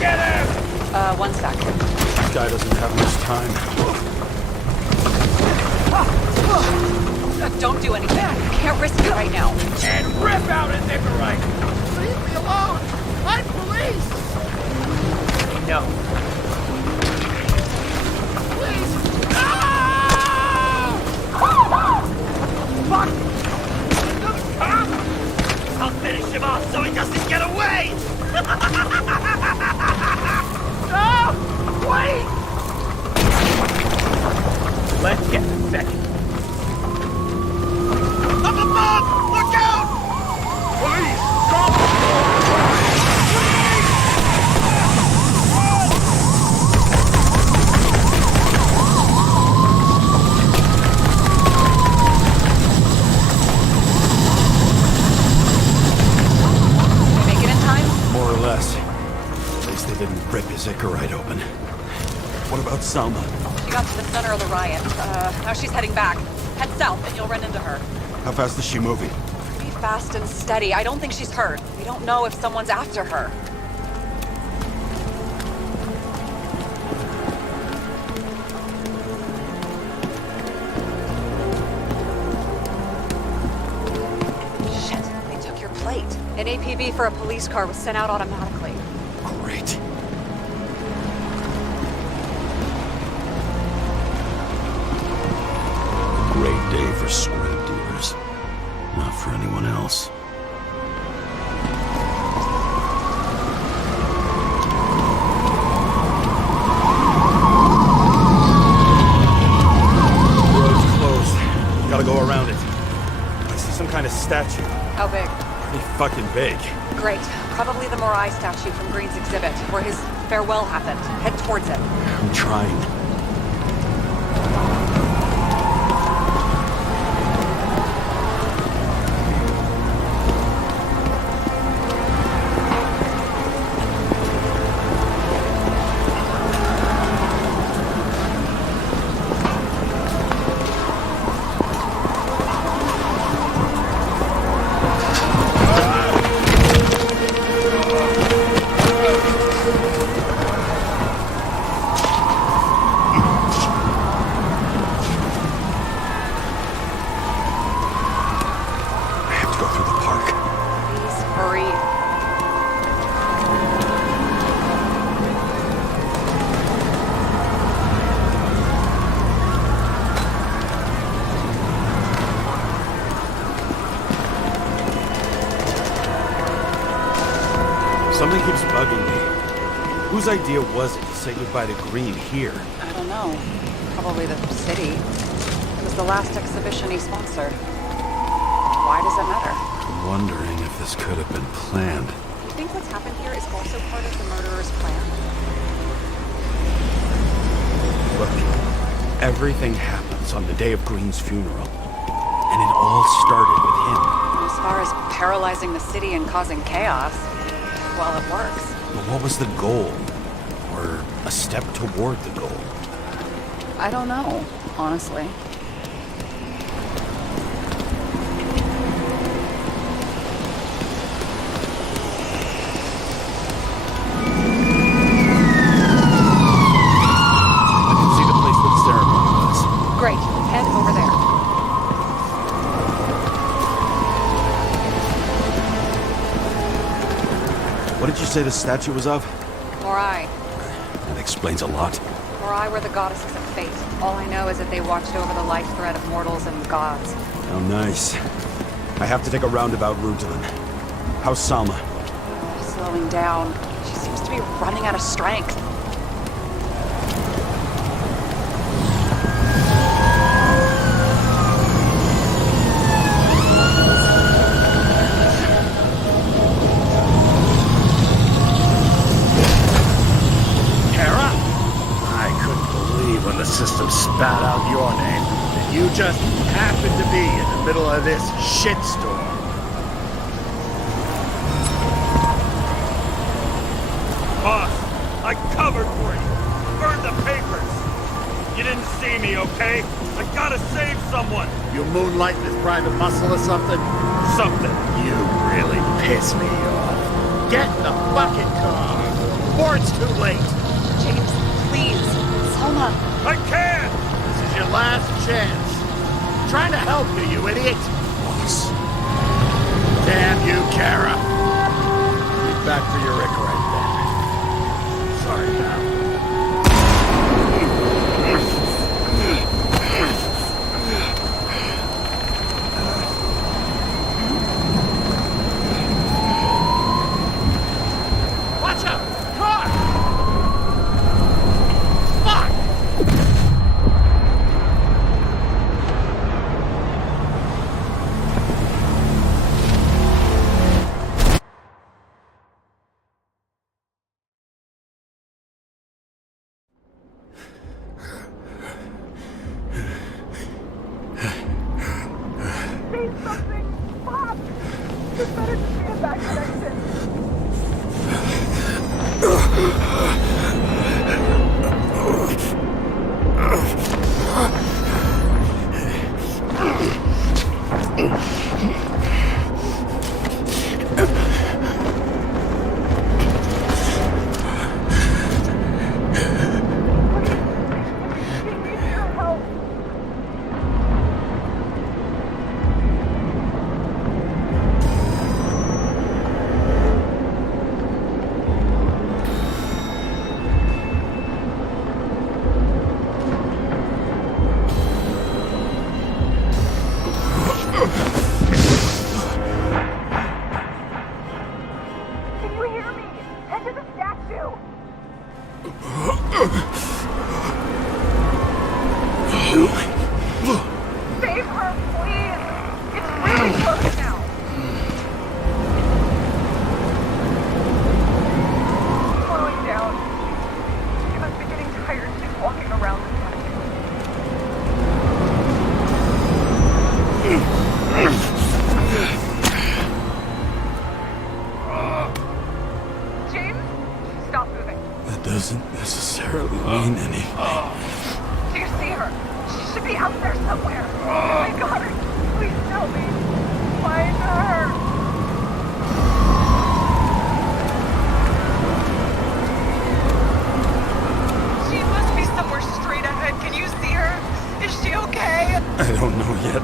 Get him! One sec. This guy doesn't have much time. Don't do anything. Can't risk it right now. And rip out his Nicorite! Leave me alone! I'm police! No. Please! No! Fuck! Another cop! I'll finish him off so he doesn't get away! No! Wait! Let's get the second. Up above! Look out! Police! Stop! Make it in time? More or less. At least they didn't rip his Icarite open. What about Selma? She got to the center of the riot. Now she's heading back. Head south and you'll run into her. How fast is she moving? Pretty fast and steady. I don't think she's hurt. We don't know if someone's after her. Shit, they took your plate. An APB for a police car was sent out automatically. Great. Great day for scrap dealers. Not for anyone else. Road's closed. Gotta go around it. I see some kind of statue. How big? Pretty fucking big. Great. Probably the Morai statue from Green's exhibit, where his farewell happened. Head towards it. I'm trying. Something keeps bugging me. Whose idea was it to say goodbye to Green here? I don't know. Probably the city. It was the last exhibition he sponsored. Why does it matter? I'm wondering if this could have been planned. Do you think what's happened here is also part of the murderer's plan? Look, everything happens on the day of Green's funeral. And it all started with him. As far as paralyzing the city and causing chaos, well, it works. But what was the goal? Or a step toward the goal? I don't know, honestly. I can see the place where the ceremony was. Great. Head over there. What did you say the statue was of? Morai. That explains a lot. Morai were the goddesses of fate. All I know is that they watched over the life thread of mortals and gods. How nice. I have to take a roundabout route to them. How's Salma? Slowing down. She seems to be running out of strength. System spat out your name, and you just happened to be in the middle of this shitstorm. Boss, I covered for you. Burned the papers. You didn't see me, okay? I gotta save someone. You moonlight this private muscle or something? Something. You really piss me off. Get in the bucket car before it's too late. James, please. Salma. I can't! This is your last chance. I'm trying to help you, you idiot! Boss. Damn you, Karra. Get back for your Rick right then. Sorry, pal. Watch out! Car! Fuck! Please! It's really close now! Slowing down. She must be getting tired just walking around this much. James, stop moving. That doesn't necessarily mean anything. Do you see her? She should be out there somewhere. Oh my God, please tell me. Find her. She must be somewhere straight ahead. Can you see her? Is she okay? I don't know yet,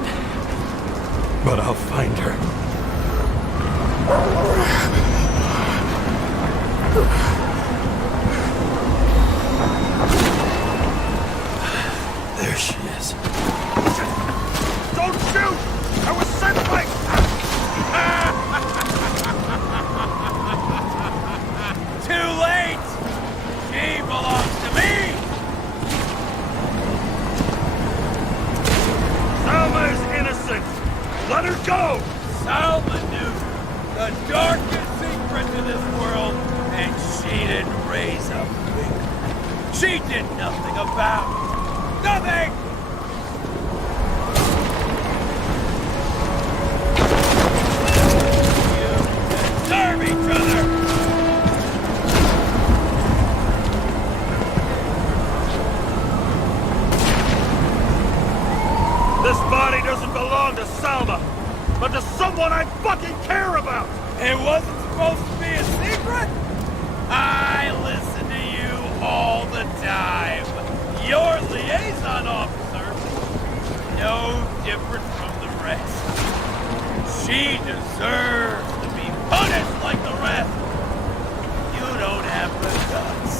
but I'll find her. There she is. Don't shoot! I was sent by... Too late! She belongs to me! Salma is innocent! Let her go! Salma knew the darkest secret to this world, and she didn't raise a finger. She did nothing about it. Nothing! You deserve each other! This body doesn't belong to Salma, but to someone I fucking care about! It wasn't supposed to be a secret? I listen to you all the time. Your liaison officer, no different from the rest. She deserves to be punished like the rest. You don't have the guts.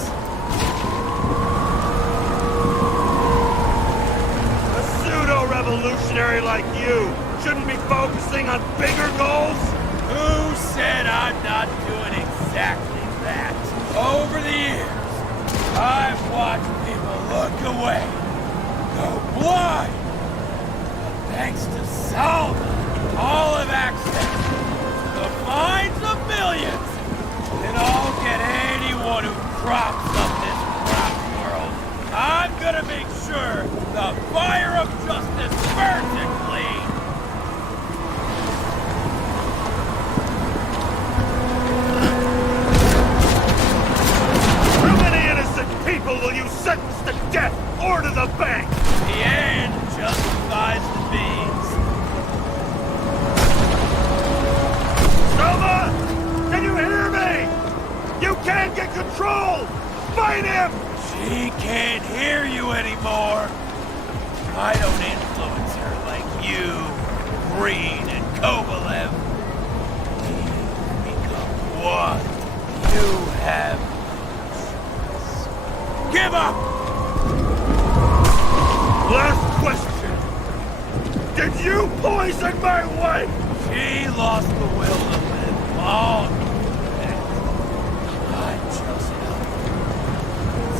A pseudo-revolutionary like you shouldn't be focusing on bigger goals? Who said I'm not doing exactly that? Over the years, I've watched people look away, go blind. But thanks to Salma, all have access to the minds of millions. And I'll get anyone who crops up this crop world. I'm gonna make sure the fire of justice burns it clean. How many innocent people will you sentence to death or to the bank? The end justifies the means. Salma! Can you hear me? You can't get control! Fight him! She can't hear you anymore. I don't influence her like you, Green, and Kovalev. We become one. You have choice. Give up! Last question. Did you poison my wife? She lost the will to live long ago. I just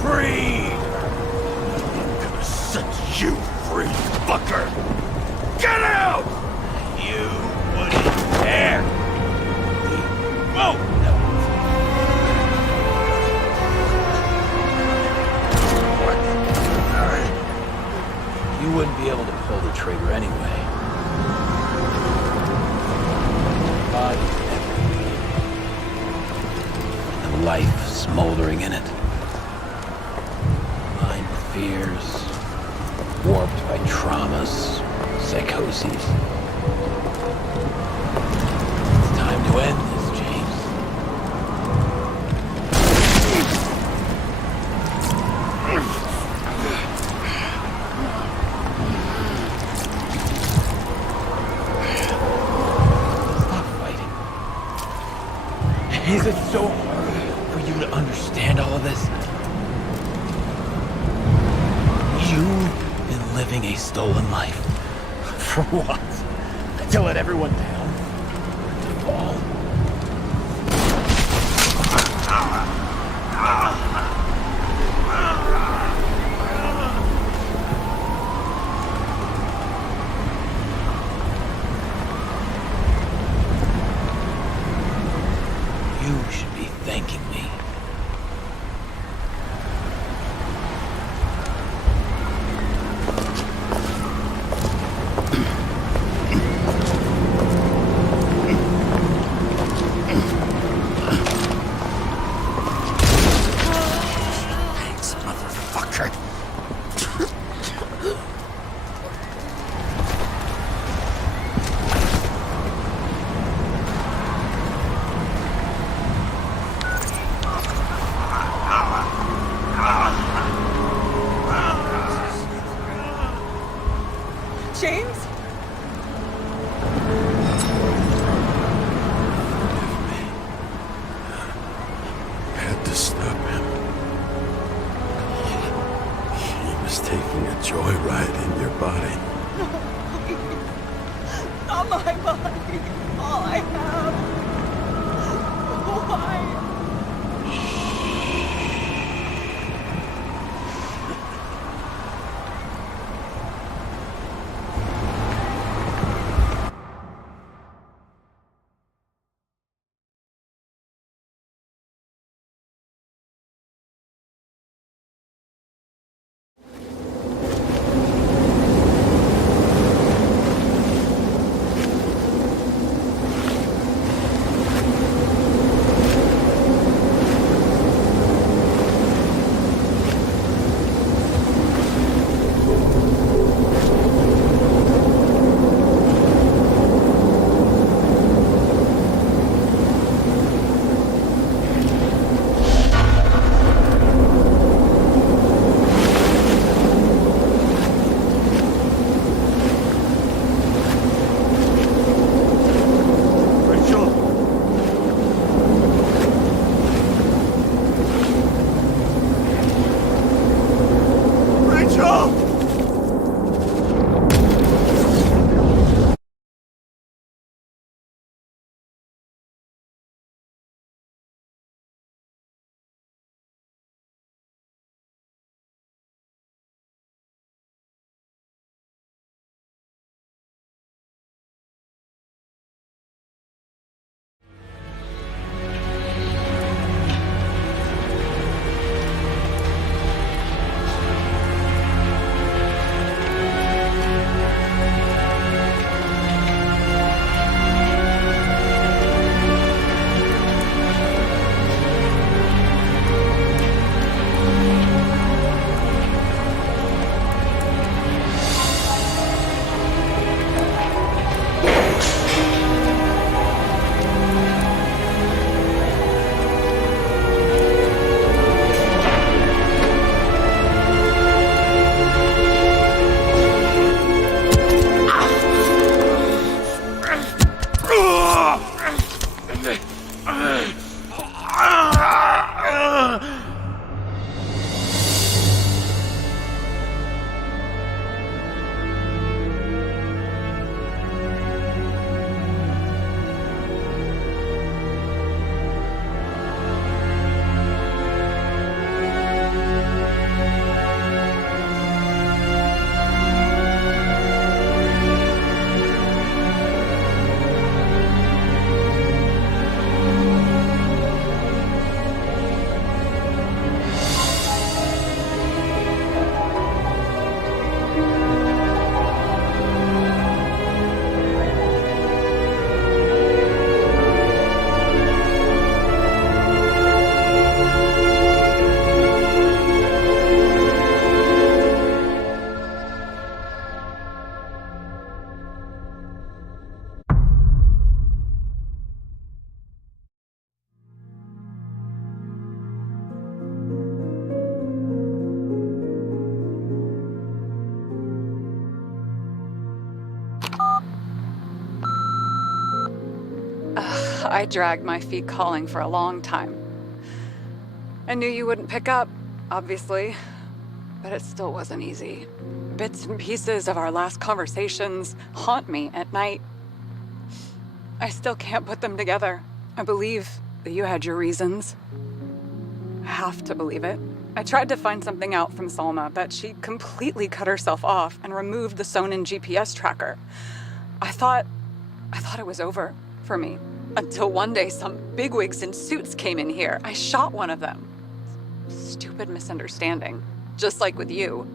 freed her. Set you free, fucker! Get out! You wouldn't dare. We both know it. You wouldn't be able to pull the trigger anyway. Body and life smoldering in it. Mind fears, warped by traumas, psychoses. It's time to end this, James. Stop fighting. Is it so hard for you to understand all of this? You've been living a stolen life. For what? To let everyone down? To fall? Had to stop him. He was taking a joyride in your body. Not my body. All I have. Why? I dragged my feet calling for a long time. I knew you wouldn't pick up, obviously, but it still wasn't easy. Bits and pieces of our last conversations haunt me at night. I still can't put them together. I believe that you had your reasons. I have to believe it. I tried to find something out from Salma, but she completely cut herself off and removed the Sonin GPS tracker. I thought it was over for me. Until one day some bigwigs in suits came in here. I shot one of them. Stupid misunderstanding, just like with you.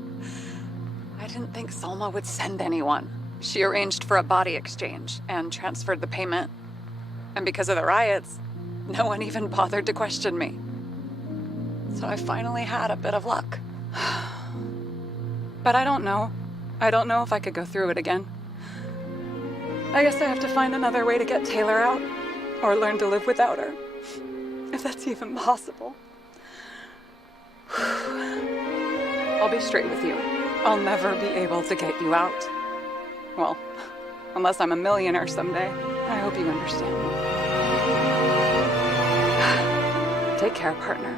I didn't think Salma would send anyone. She arranged for a body exchange and transferred the payment. And because of the riots, no one even bothered to question me. So I finally had a bit of luck. But I don't know. I don't know if I could go through it again. I guess I have to find another way to get Taylor out, or learn to live without her, if that's even possible. I'll be straight with you. I'll never be able to get you out. Well, Unless I'm a millionaire someday. I hope you understand. Take care, partner.